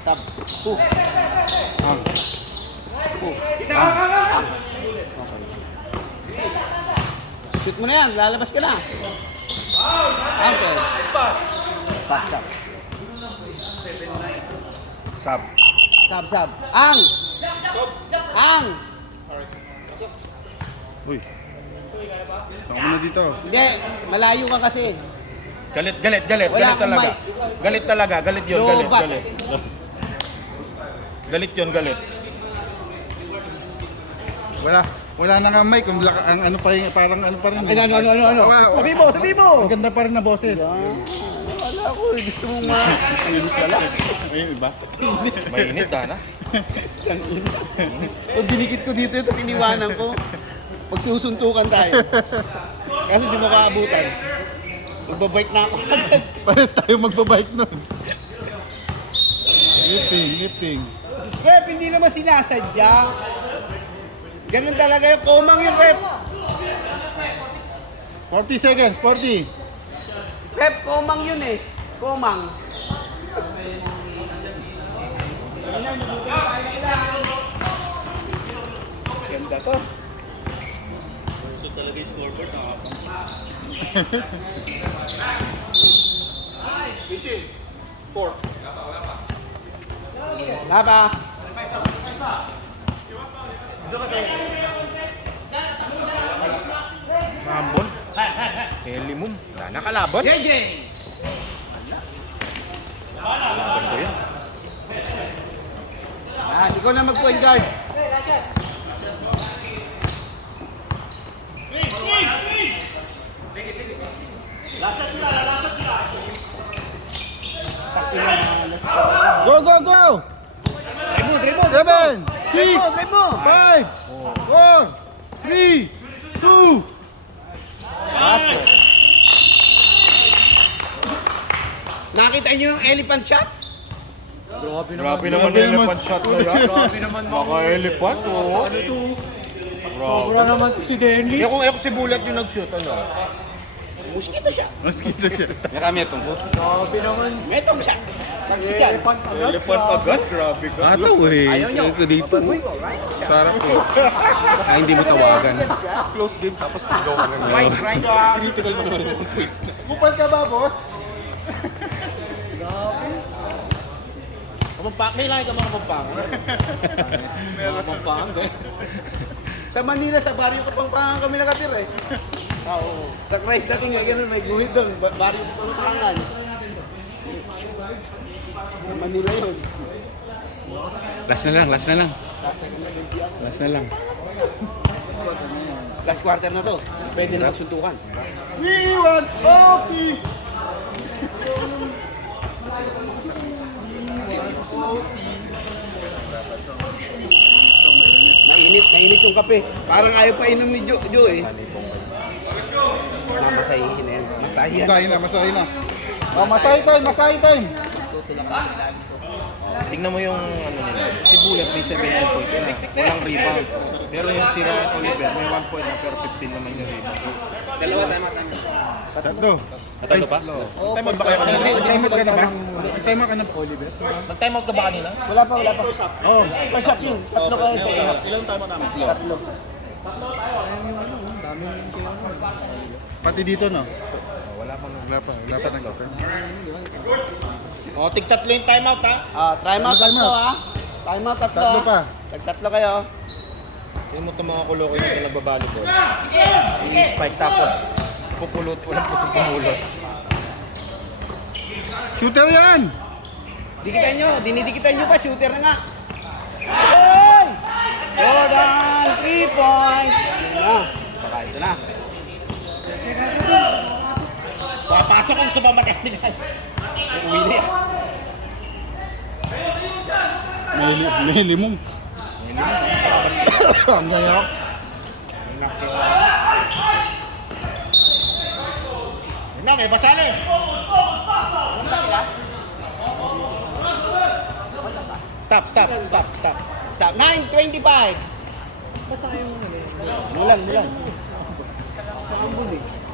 Tab. Shoot mo na yan, lalabas ka na. Okay. Pass up. Sab. Sab. Ang! Ang! Uy. Ako muna dito. Hindi, malayo ka kasi. Galit. Wala Galit akong talaga. mic. Galit talaga. Galit yun. Lobat. Galit. Galit yun. Galit. Wala na nga mic. Ang ano pa rin, parang ano pa rin. Ano? Sabi mo! Ang ganda pa rin na boses. Wala ko, gusto mong ayun pala. Ayun, iba? Mainit, Dana. O dinikit ko dito, tapos iniwanan ko. Magsusuntukan tayo. Kasi di mo kaabutan. Magbabike na ako agad. Pares tayo magbabike nun. Lifting. Rep, hindi naman sinasadya. Ganun talaga yung komang yung rep. 40 seconds, 40. Rep, komang yun eh. Komang. Ganda to. So talaga yung scoreboard, nakapang. Napa. Mambon. Helimum. Dana kalaban. JJ! Kalaban ko yan. Ikaw na mag-point guard. Go! Dribble! 7, 6, Dribble! 5, 4, 3, 2. Basket. Nakita niyo yung elephant shot? Grabe naman yung elephant shot na yan. Grabe naman mga elephant, oh. Sobra naman to si Dennis. Kung si Bulat yung nag-shoot, ano? Mosquito siya. Mosquito siya. Kami itong po. Metong siya. Tagsikan. Elephant agad, grabe ka. Ato eh. Ayaw niyo. Ito dito. Sarap ko. Hindi mo tawagan. Close game tapos go ka lang. Right. Critical pa naman yung point. Kupal ka ba, boss? Kailangan ka mga kapampangan. Mga kapampangan. Sa Manila, sa baryo Kapampangan kami nakatira eh. Sa Christ na King, ganun, may guhid doon. Baryo Kapampangan. Manila yun. Last na lang. Last na lang. Last quarter na to. Pwede na magsuntukan. We want coffee! Mainit yung kape. Parang ayaw pa inom ni Jo eh. Masahihin na yan. Masahi na. Oh, masahi time. Tingnan mo yung ano nila. Si Bulat may 17 points na. Walang rebound. Pero yung si Ryan Oliver may 1 point na pero 15 naman yung rebound. Tatlo. Natalo pa? Time out ba kayo kanina? Nag-time out ka na ba? Nag-time out ka na, Oliver? Nag-time out ka ba kanina? Wala pa. Oh, first shot yun. Tatlo kayo sa lahat. Ilang tama namin? Tatlo. Pati dito, no? Wala pa nag-open. O, tig-tatlo yung time out, ha? Time out tatlo ha. Time out tatlo. Tatlo pa. Tag-tatlo kayo. Tingnan mo itong mga kulokoy na nagbabalibol. I-spike tapos pupulot. Walang pusong pumulot. Shooter yan! Dinidikitan nyo pa, shooter na nga. Hey! Jordan, 3 points. Yun na. Baka ito na. Papasok ko sa pamateknikal. Uwi na yan. May limong. Ang ganyan. Anak yun. Yun na, may basali. Stop. Stop. 9:25. Mulan.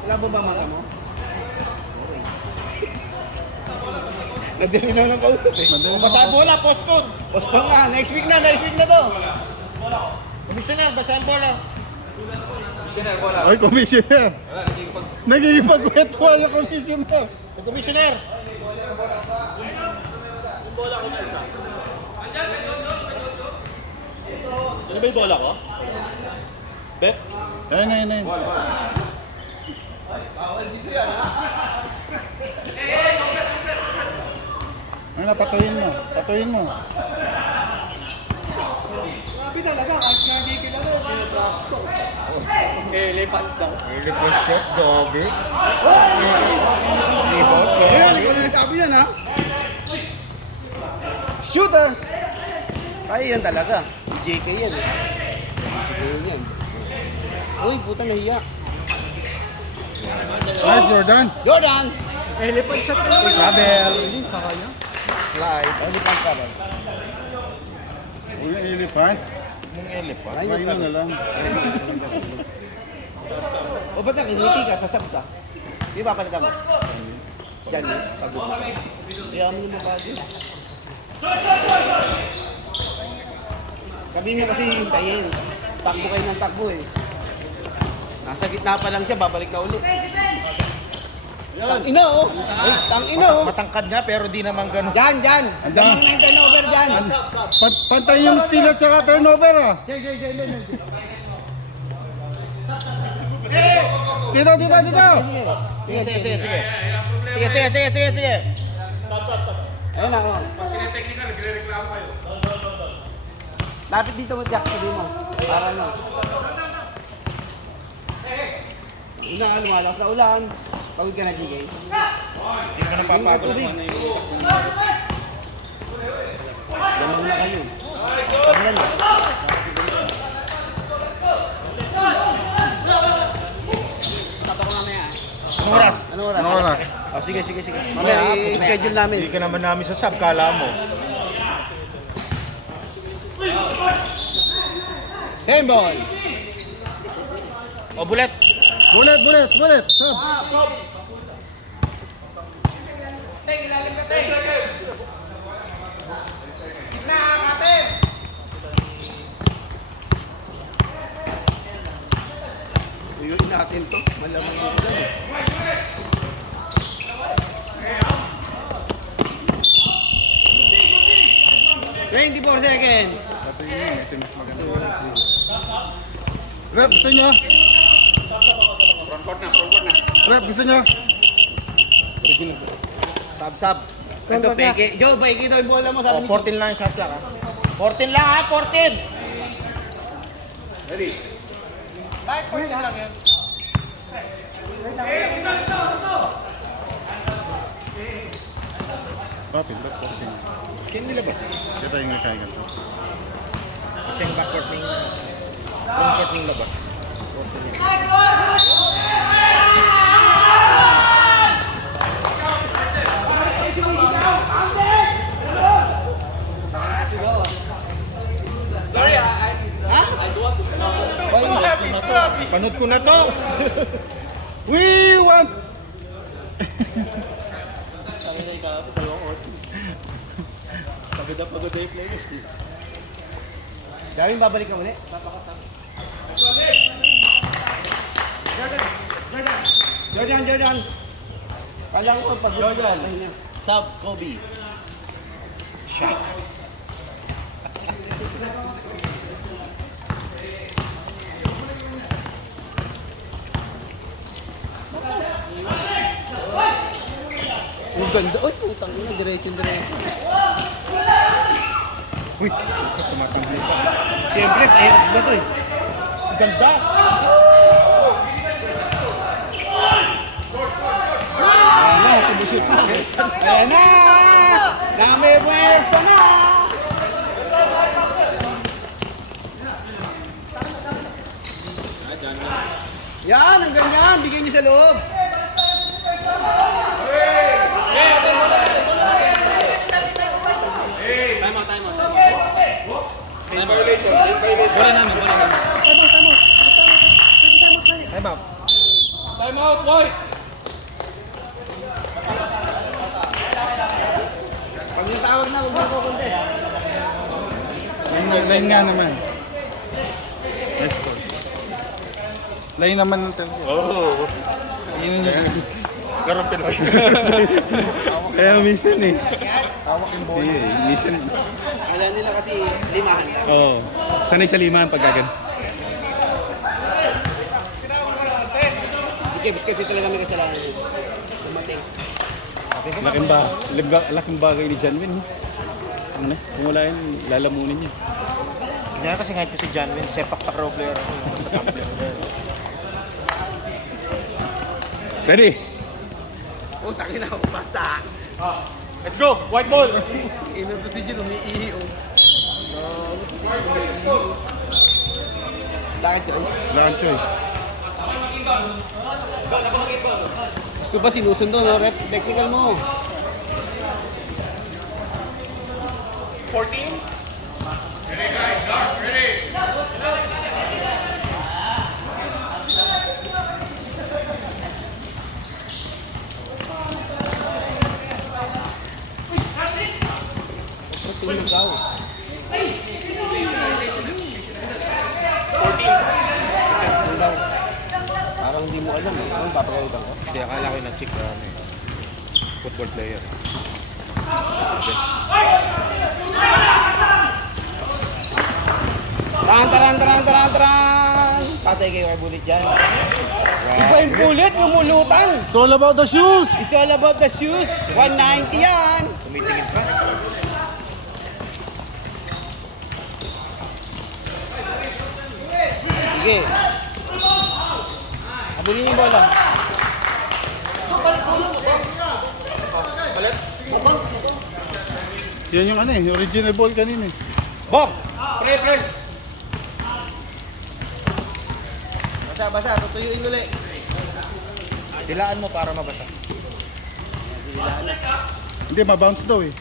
Wala ba ba mga mo? Nadali na ng kausap eh. Basahin bola, postpone. Postpone nga. Next week na to. Commissioner, basahin bola. Ay, commissioner. Nagigipagkwentuhan yung commissioner. Commissioner. Ano ba yung bola ko? Bep? Ayun. Ay, patuyin mo. Grabe talaga, kahit nga di kilala, pinatrash to. Elephant daw. Request shot, doggy. Ayan, ikaw na nagsabi yan ha. Shooter! Ay, yan talaga. JK yan eh. Siguro yan. Uy, puta nahiya. Nice, Jordan. Elephant shot na naman. Travel. Sa kanya. Live. Elephant ka ba? Uy, elephant. Ay, Try mo na lang. O ba't nakingiti ka? Sasab ka? Di ba palitan mo? Diyan eh. Pagod mo. Kaya mo naman bago. Sabihin mo kasi hintayin. Takbo kayo ng takbo eh. Nasa gitna pa lang siya, babalik na ulit. Tang ina oh! Ay, tang ina oh! Matangkad nga pero di naman ganun. Dyan! Damang na yung turnover dyan! Pantay yung steal at saka turnover ah. Dito. Sige. Ayun ako. Lapit dito mo, Jack, sabi mo. Para ano. Lumalakas na ulan. Pagod ka na, GK. Hindi ka napapagod. Ganun na kayo. Paglan na. Anong oras? Oh, sige. Mamaya, i-schedule namin. Hindi ka naman namin sa sub, kala mo. Same ball. O, bulet. Bullet. Sub. Uyuin natin to. Malamang dito lang. 24 seconds. Rep, gusto nyo? Rep, gusto nyo? Sub. Ito, peke. Joe, peke daw yung bola mo. O, 14 lang yung shot lang, ha? 14 lang, ha? 14! Rapid. Sino nilabas? Ito yung kaigan to. Siya yung backcourt ng... Frontcourt ng labas. Panood ko na to! We want... Gawin, babalik ka muli. Jordan. Kala ko pag Jordan. Sub, Kobe. Ang ganda. Uy, putang ina. Diretso. Uy! Tumatangli ka. Siyempre, ba ito eh? Ganda! Ayan na, tumusip na. Ayan na! Dami pwesto na! Yan, ang ganyan. Bigyan niyo sa loob. Bola namin, bola namin. Time out, boy! Pag natawag na, huwag na ako konti. Line nga naman. Let's go. Line naman ng telephone. Oo. Yun yun. Garang Pinoy. Kaya minsan eh. Tawag yung bola. Minsan. Kala nila kasi limahan lang. Oo. Sanay sa limahan pag gagan. Sige, kasi talaga may kasalanan. Dumating. Laking bagay ni Janwin. Ano na? Kung wala yun, lalamunin niya. Kaya kasi kahit ko si John Wayne, sepak takraw player ako. Ready? Oh, takin na ako. Basa. Let's go! White ball! Inuto si Jin, umiihi. Oh. Bakit, Joyce? Wala kang choice. Gusto ba sinusundo, no? Rep, technical mo. 14. Tumagaw. Parang hindi mo alam eh. Anong papagalitan ko? Hindi, akala ko yung nag-chick na football player. Tarang! Patay kayo kay Bullet dyan. Iba yung Bullet, lumulutang. It's all about the shoes! It's all about the shoes. 190 yan. Tumitingin pa. Sige. Abulin yung bola. Yan yung ano eh, yung original ball kanina eh. Bong! Pre! Basa, tutuyuin ulit. Dilaan mo para mabasa. Hindi, mabounce daw eh.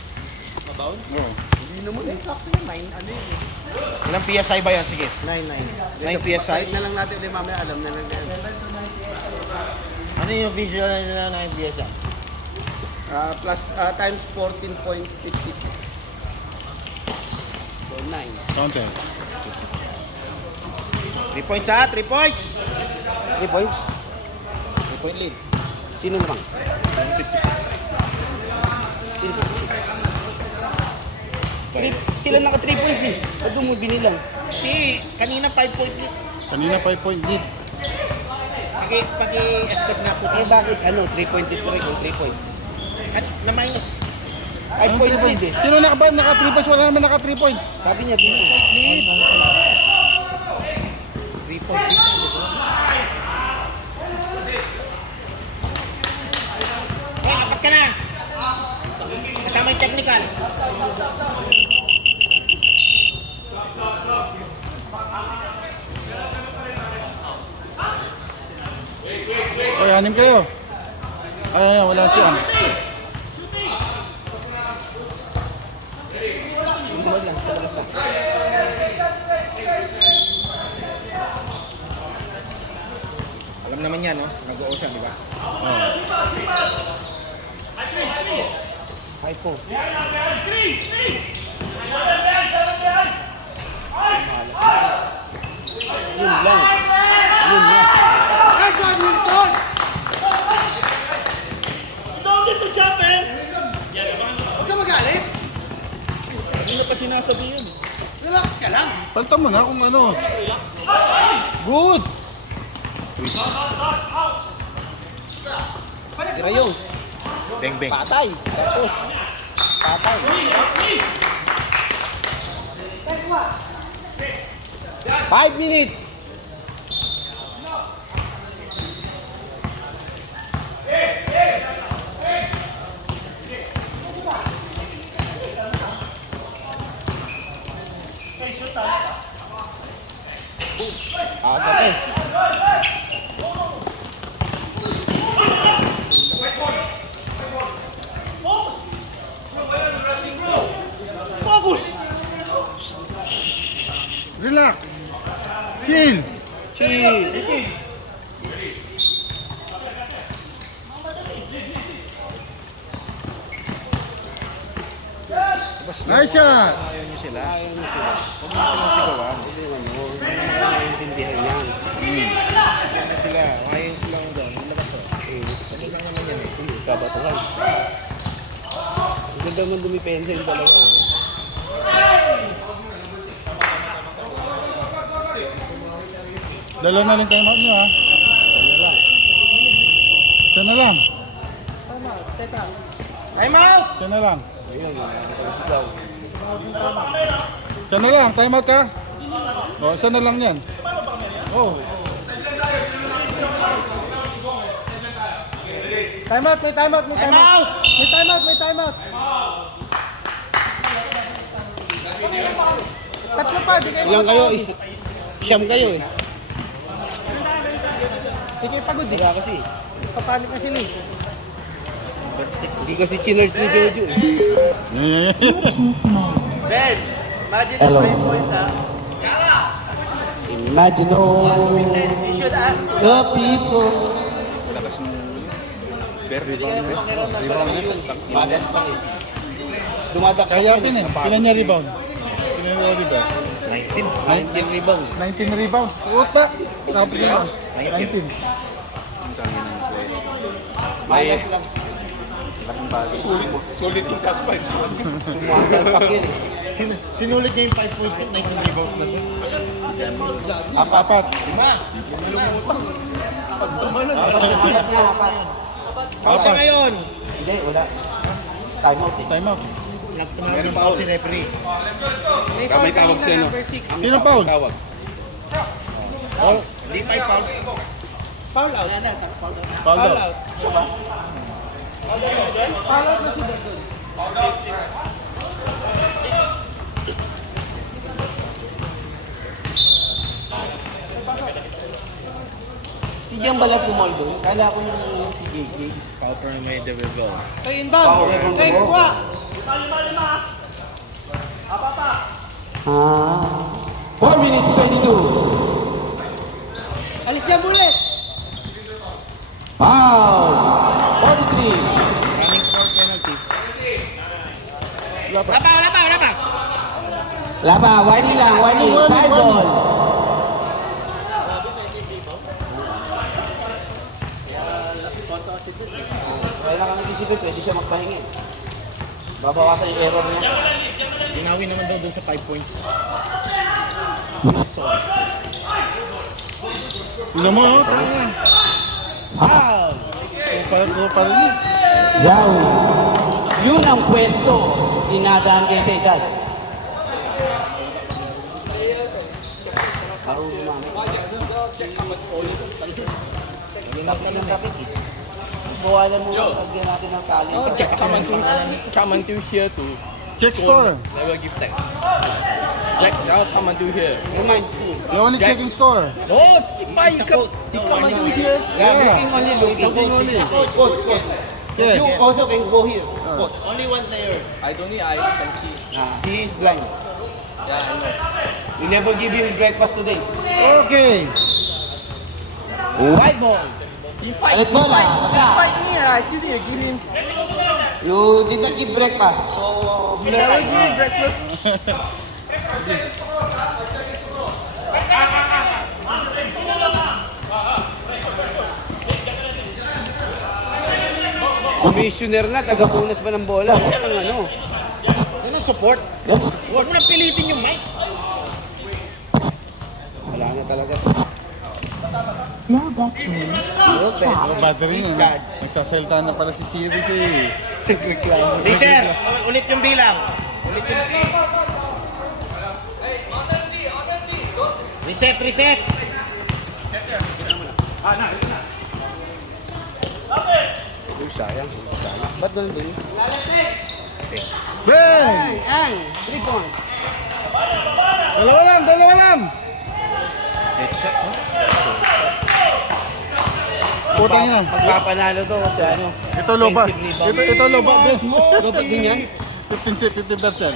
Mabounce? Oo. Hindi naman eh. Sakto yun. 9, ano yun eh. Ilang PSI ba yan? Sige. 9. 9 PSI? Kahit na lang natin ulit mamaya, alam na lang yan. Ano yung visual na 9 PSI? Plus times 14.50. So 9. Counter. 3 points ha? 3 points! 3 points? 3 point lead. Sino naman? Sila naka 3 points eh. Ba't mo binilang? Si, kanina 5 point lead. Kanina 5 point lead. Paki-step nga po. Eh bakit? Ano? 3 point lead ko 3 points. Na-minus. 5 point lead eh. Sino naka 3 points? Wala naman naka 3 points. Sabi niya dito. 3 point lead. Hey, apat ka na! Kasama yung technical. Ay, anim kayo. Ay, wala siya. Alam naman yan, no? Nag-o-ocean, di ba? Hypo. Yun lang. Yun lang. Huwag ka magalit. Hindi na pa sinasabi yun. Relax ka lang. Palta mo na kung ano. Good! Tira yun. Beng-beng. Patay. Tapos. Patay. Five minutes. Asa Nice shot! Ayaw nyo sila. Huwag nyo silang sigawan. Hindi naman yun. Naiintindihan yan. Ayaw nyo sila. Ayaw nyo silang doon. Labas o. Ano lang naman yan eh. Kabatuhan. Ang ganda naman dumipensa yung dalawa. Dalawa na lang time out nyo ha. Isa na lang. Time out! Isa na lang. Ayun, sigaw. Isa na lang. Time out ka. O, isa na lang yan. Oh. Time out, may time out, may time out. May time out, may time out. Tatlo pa, di kayo Ilang kayo? Siyam kayo eh. Di kayo pagod eh. Kaya kasi. Papanik na sila eh. Hindi kasi chiners ni Jojo eh. Ben, imagine Hello. 5 points ha. Imagine all You should ask. the people. Magas pa eh. Dumadak Kaya pin eh. Ilan niya rebound? Ilan niya rebound? 19 rebound. 19 rebounds. Puta! Sabi nila. 19. Magas lang. Solid yung plus 5. Sumasalpak yun eh. Sinulit niya yung 5 points yun. 19 rebounds na siya. Apat. Pausa ngayon! Hindi, wala. Time out eh. Time out. Meron pa si referee. May foul tawag sa number 6. Sino foul? Hindi 5 fouls. Foul out. Foul out. Foul out na si Berton. Si Jan Balat pumaldo. Kala ko yung si JJ. Pauper na may double. So inbound. Hey, kuha. 4 minutes 22. Alis niya bullet. Foul. 43. Running for penalty. Laba, warning lang, warning. Side ball. Kaya lang kami isipin, pwede siya magpahinga. Babawasan yung error niya. Ginawi naman daw dun sa 5 points. Tingnan mo, oh. Foul pa rin. Yaw. Yun ang pwesto. Dinadaan kay Sedad. Bawalan mo lagyan natin ng tali. Come and do here too. Check score. Never give thanks. Jack, now come and do here. You're only checking score. No, Chikpai, you come and do here. Yeah, looking only, looking. Coach. Yeah. You also can go here. Coach. Only one player. I don't need, I can see. He is blind. Yeah, I know. You never give him breakfast today. Okay. White ball. He fight Alit bola. me, I still need to give him. You did not give breakfast. So, He never give me breakfast. Commissioner na, taga-punas ba ng bola? Huwag nang ano. Ano support? Huwag mo nang pilitin yung mic. Wala na talaga. Battery na. Nagsasalita na pala si Siri eh. Racer, ulit yung bilang. Reset. Uy, sayang. Ba't ganun din? Bang! Ay, 3 points. Dalawa lang! Putang ina. Pagpapanalo to kasi ano. Ito loba. Ito loba din. Dapat din yan. 50%.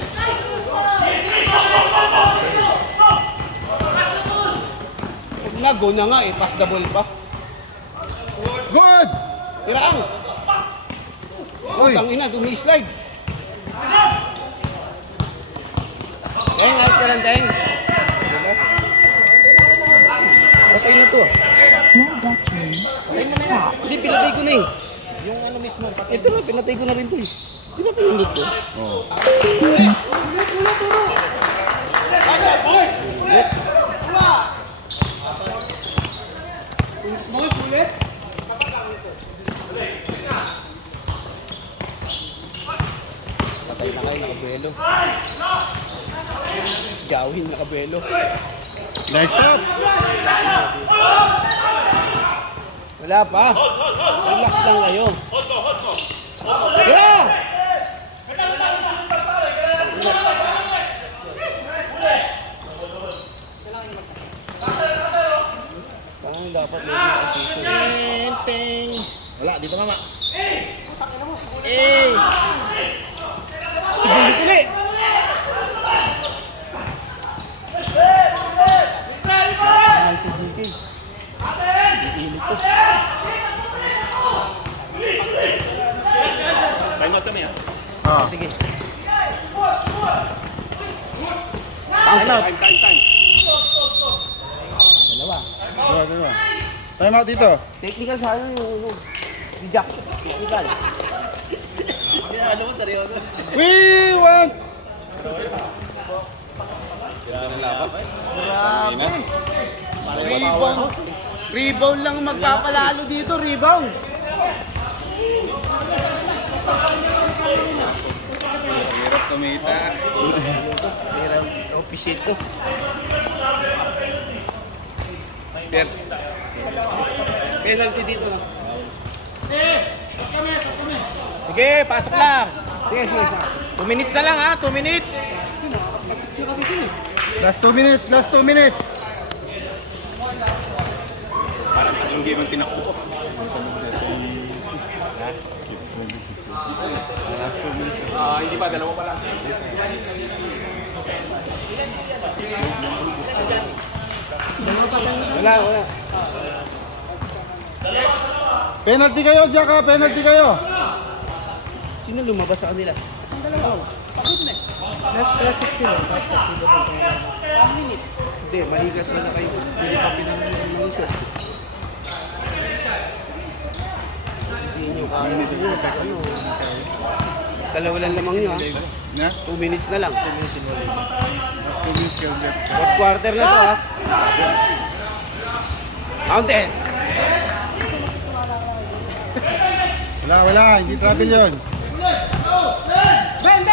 Huwag na, go na nga eh. Pass the ball pa. Good! Tiraang. Uy! Putang ina, dumi-slide. Teng, ayos ka lang, Teng. Patay na to. Hindi, pinatay ko na eh. Yung ano mismo, Ito na, pinatay ko na rin to eh. Di ba pinindot ko? Oo. Patay na kayo, nakabuelo. Gawin, nakabuelo. nice stop. Wala pa. Relax lang kayo. Yeah! Parang dapat may position. Ting. Wala, dito mama. Sibulit ulit! Ay, si DK. Iinit to. Time out kami ha. Sige. Time. Dalawa. Time out dito. Technical sa ano yung Jack. Technical. We want! Rebound lang magpapalalo dito, rebound. Hirap kumita. Officiate to. Penalty dito na. Sige, pasok lang. Sige, sige. 2 minutes na lang ha, 2 minutes. Last 2 minutes, last 2 minutes. Parang tatlong game ang tinakbo ko. Hindi pa, dalawa pa lang. Wala, wala. Penalty kayo, Jaka, penalty kayo. Sino lumabas sa kanila? Hindi, maligas na kayo. Hindi pa pinangalusot. Hindi nyo kaya nyo. Ano? Dalawa lang lamang nyo ha. 2 minutes na lang. 2 minutes na lang. Fourth quarter na to ha. Counted. Wala, hindi travel yun. Ben!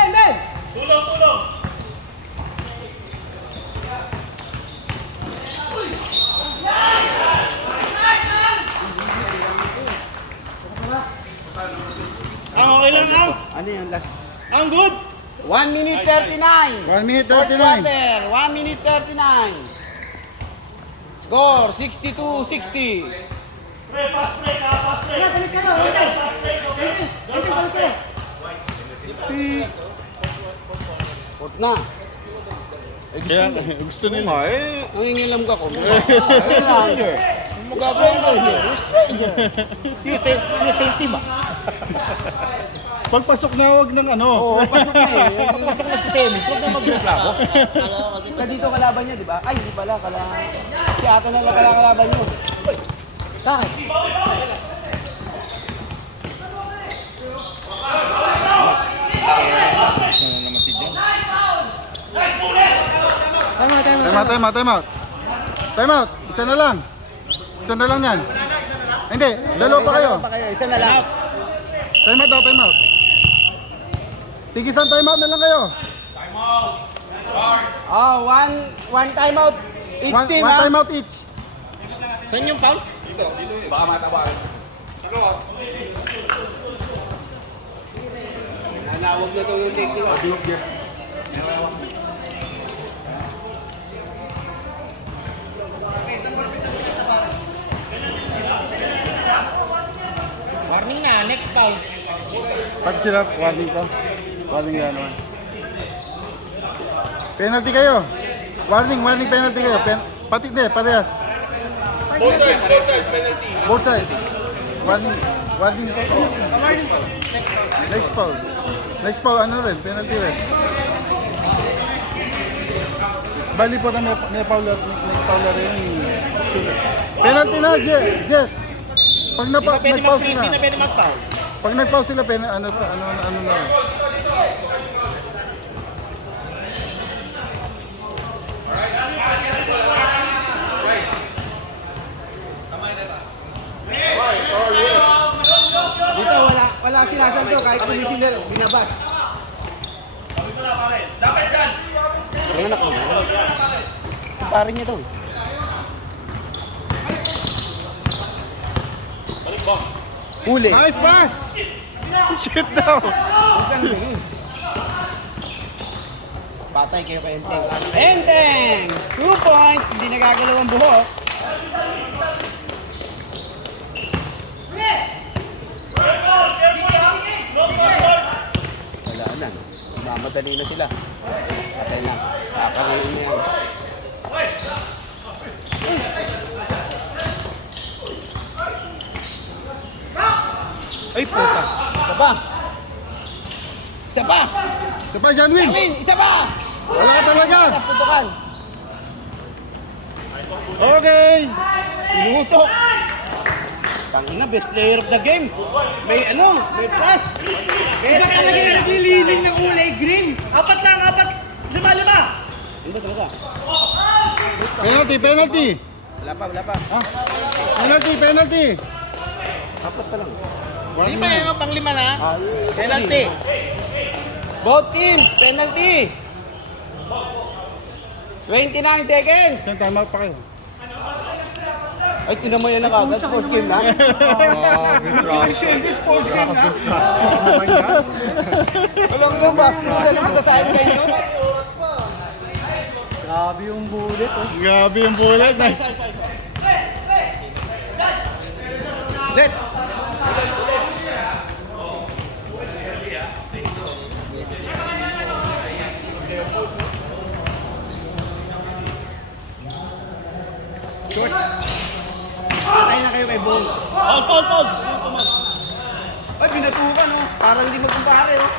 Okay lang ang! Ano yung last? Ang good! 1 minute 39. 1 minute Fourth 39. quarter, 1 minute 39. Score, 62-60. Fourth na. Kaya gusto nila. Nangingilam ka ko. Ayun lang. Mag-abredo. Stranger. Yung safety ba? Pagpasok na huwag ng ano. Oo, pasok na eh. Pasok na si tennis, huwag na magreklamo. Sa dito kalaban niya, di ba? Ay, hindi pala. Si ata na lang pala kalaban niyo. Bakit? Time out. Isa na lang. Isa na lang yan. Hindi, dalawa pa kayo. Isa na lang. Time out. Tigisan time out na lang kayo. Oh, one time out each team, One ha? time out each. Saan yung foul? Baka matabaran. Nanawag na ito yung technical. Warning na, next foul. Pati sila, warning to. Warning yan naman. Penalty kayo. Warning, penalty kayo. Pati hindi, parehas. Both sides, penalty. Both sides. Warning to. Next foul, ano rin, penalty rin. Bali po na may Paula rin. Penalty na, Jet. Pag Hindi na pwede nag-foul mag-free, sila. hindi na pwede mag-foul. Pag nag-foul sila, ano na. Dito, wala sinasanto kahit tumisinel, binabas. Ang anak mo. Pare niya to. Huli. Nice pass! Shit daw! Patay kayo kay Enteng. Enteng! 2 points, hindi nagagalaw ang buhok. Wala na, no? Mamadali na sila. Patay na. Kakarain na yan. Ay, puta. Isa pa. Isa pa. Isa pa, Janwin! Win, isa pa. Wala ka talaga! Putukan. Okay! Inutok. Tangina, best player of the game. May plus. Kaya talaga yung naglililing ng kulay green. Apat lang, apat. Lima. Hindi talaga. Penalty! Wala pa. Penalty! Apat pa lang. Hindi pa yun, pang-5 na. Penalty. Both teams, penalty. 29 seconds. Saan tama pa kayo? Ay, tinamayan na kagad. Sports game na. Sports game na. Walang nang basketball sa labas sa side kayo. Grabe yung bullet, oh. Grabe yung bullet. Let. Patay na kayo kay Bong. Foul! Ay, binatukan, oh. Parang hindi magkumpare, oh.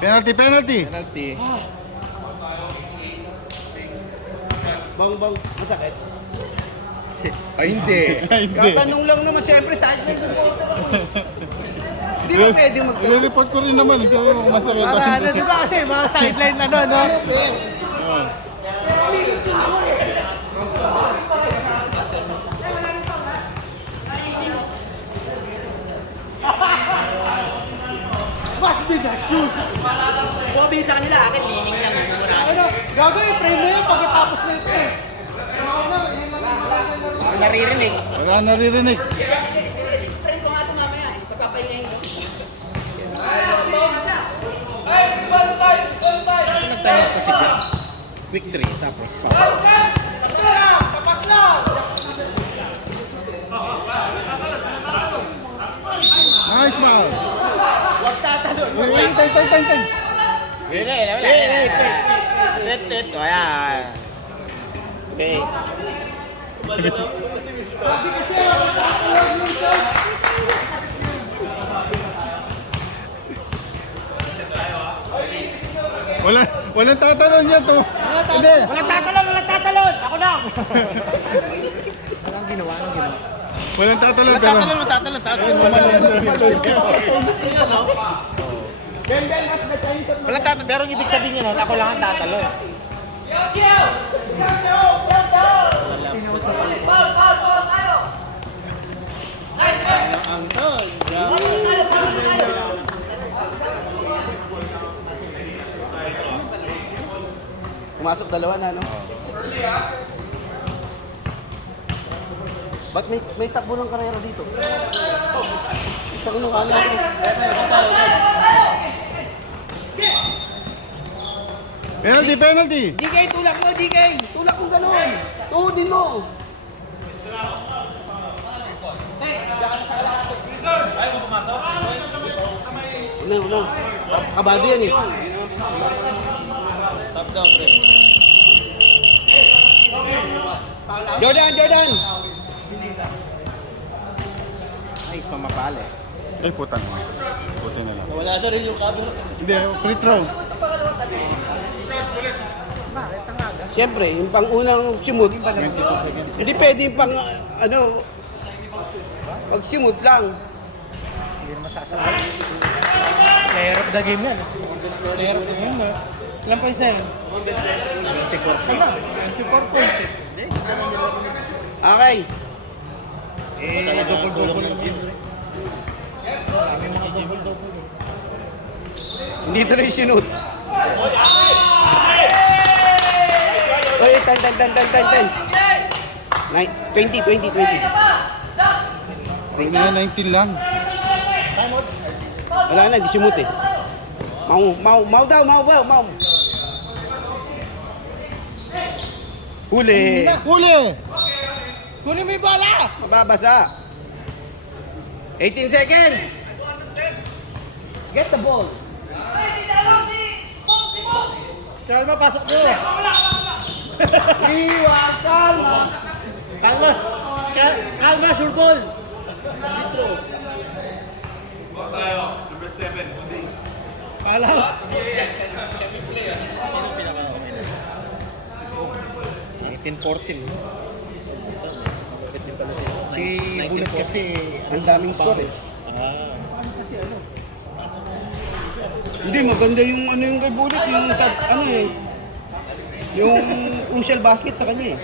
Penalty! Penalty. Bang, masakit. Ay, hindi. Hindi. Katanong lang naman, siyempre, sideline yung water. Hindi ba pwede magtanong? I-report ko rin naman. Sabi mo masakit. Para ano, di ba kasi mga sideline na no? Must be the shoes. Buwabi sa kanila, akin, lining lang. Ano, gago yung frame na yun pagkatapos na ito eh. Naririnig. Wala naririnig. Nagtanong ko si Jack. Quick 3, tapos foul. Nice foul. Huwag tatalon. Time. Wait. Ayan. Okay. Walang tatalon niya to. Hindi. Walang tatalon! Ako na! Walang tatalon. Tatalon. Tapos din mo Wala tatalon. Pero ang ibig sabihin nun, ako lang ang tatalon. Pumasok dalawa na, no? Ba't may takbo ng karera dito? Takbo ng kala ko. Penalty. DK, tulak mo, DK! Tulak mo gano'n! Tuhudin mo! Una. Kabado yan eh. Jordan! Ay, sumapali. Ay, putang. Puti na lang. Wala na rin yung camera. Hindi, free throw. Siyempre, yung pang-unang simut, hindi pwede yung pang, pag-simut lang. Player of the game yan. Player of the game. Ilang points na yun? 24. Sana? 24 points eh. Okay. Double-double lang yun. Hindi ito na yung sinut. Oy, 10. 20. Huwag na 19 lang. Wala na, di simut eh. Mau daw. Huli. Huli mo yung bola. Mababasa. 18 seconds. Get the ball. Kalma, pasok mo. Iwan, kalma. Kalma, sure ball. Number 7. Pala. Si Bullet kasi ang daming score eh. Hindi, maganda yung yung kay Bullet, yung yung crucial basket sa kanya eh.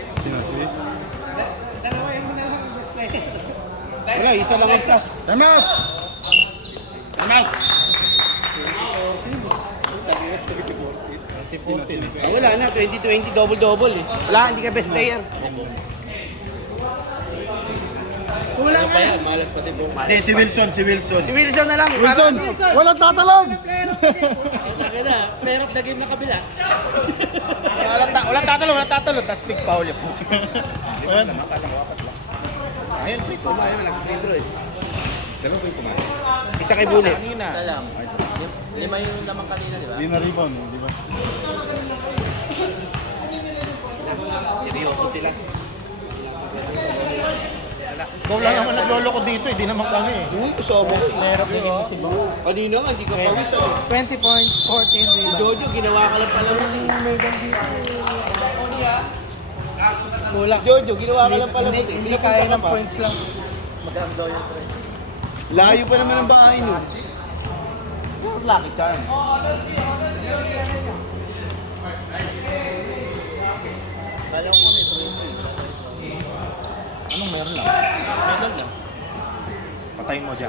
Wala, isa lang ang plus. Time out! Wala na, 20-20, double-double eh. Wala, hindi ka best player. Wala pa yan, malas pa si Bong. Hindi, si Wilson. Si Wilson na lang. Wilson! Walang tatalon! Player of the game na kabila. Walang tatalo. Tapos big foul yung puto. Ayun, nag-free throw eh. Isa kay Bullet. Isa lang. 5 yung lamang kanina, di ba? Hindi na rebound, di ba? Seryoso sila. Ikaw lang naman naglolo ko dito eh. Di naman kami eh. Uy, kasama ko. Player of the game si Bong. Kanina nga, hindi ka pawis ah. 20 points, 14 rebounds. Jojo, ginawa ka lang pala mo eh. Megan dito. Wala. Jojo, ginawa ka lang pala mo. Hindi kaya ng points lang. Maganda daw yung pre. Layo pa naman ang bahay nyo. Lucky charm. Anong meron lang? Patayin mo dyan.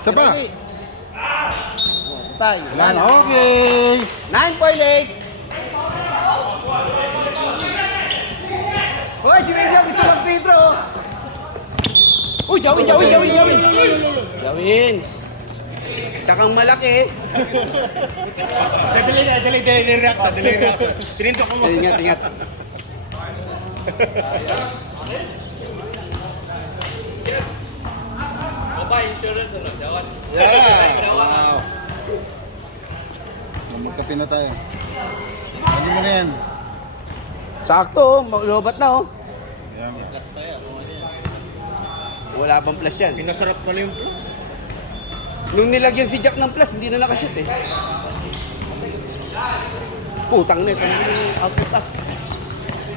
Isa pa! Tayo. Yan, okay! 9.8. Hoy, si Wilson gusto mag-free throw. Uy, gawin. Gawin. Isa kang malaki. Dali reaction. Tininto ko mo. Ingat. Wow! Magkape na tayo. Ano mo na yan? Sakto, lobat na oh. Yan. Wala pang plus yan. Pinasarap pala yung Nung nilagyan si Jack ng plus, hindi na nakashoot eh. Putang na ito. Out of plus.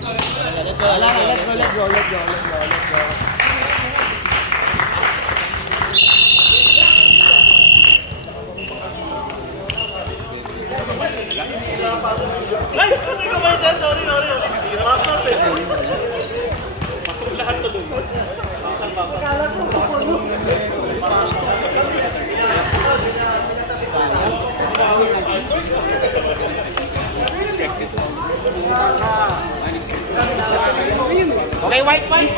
Let's go. Sorry. Pasok lahat to doon.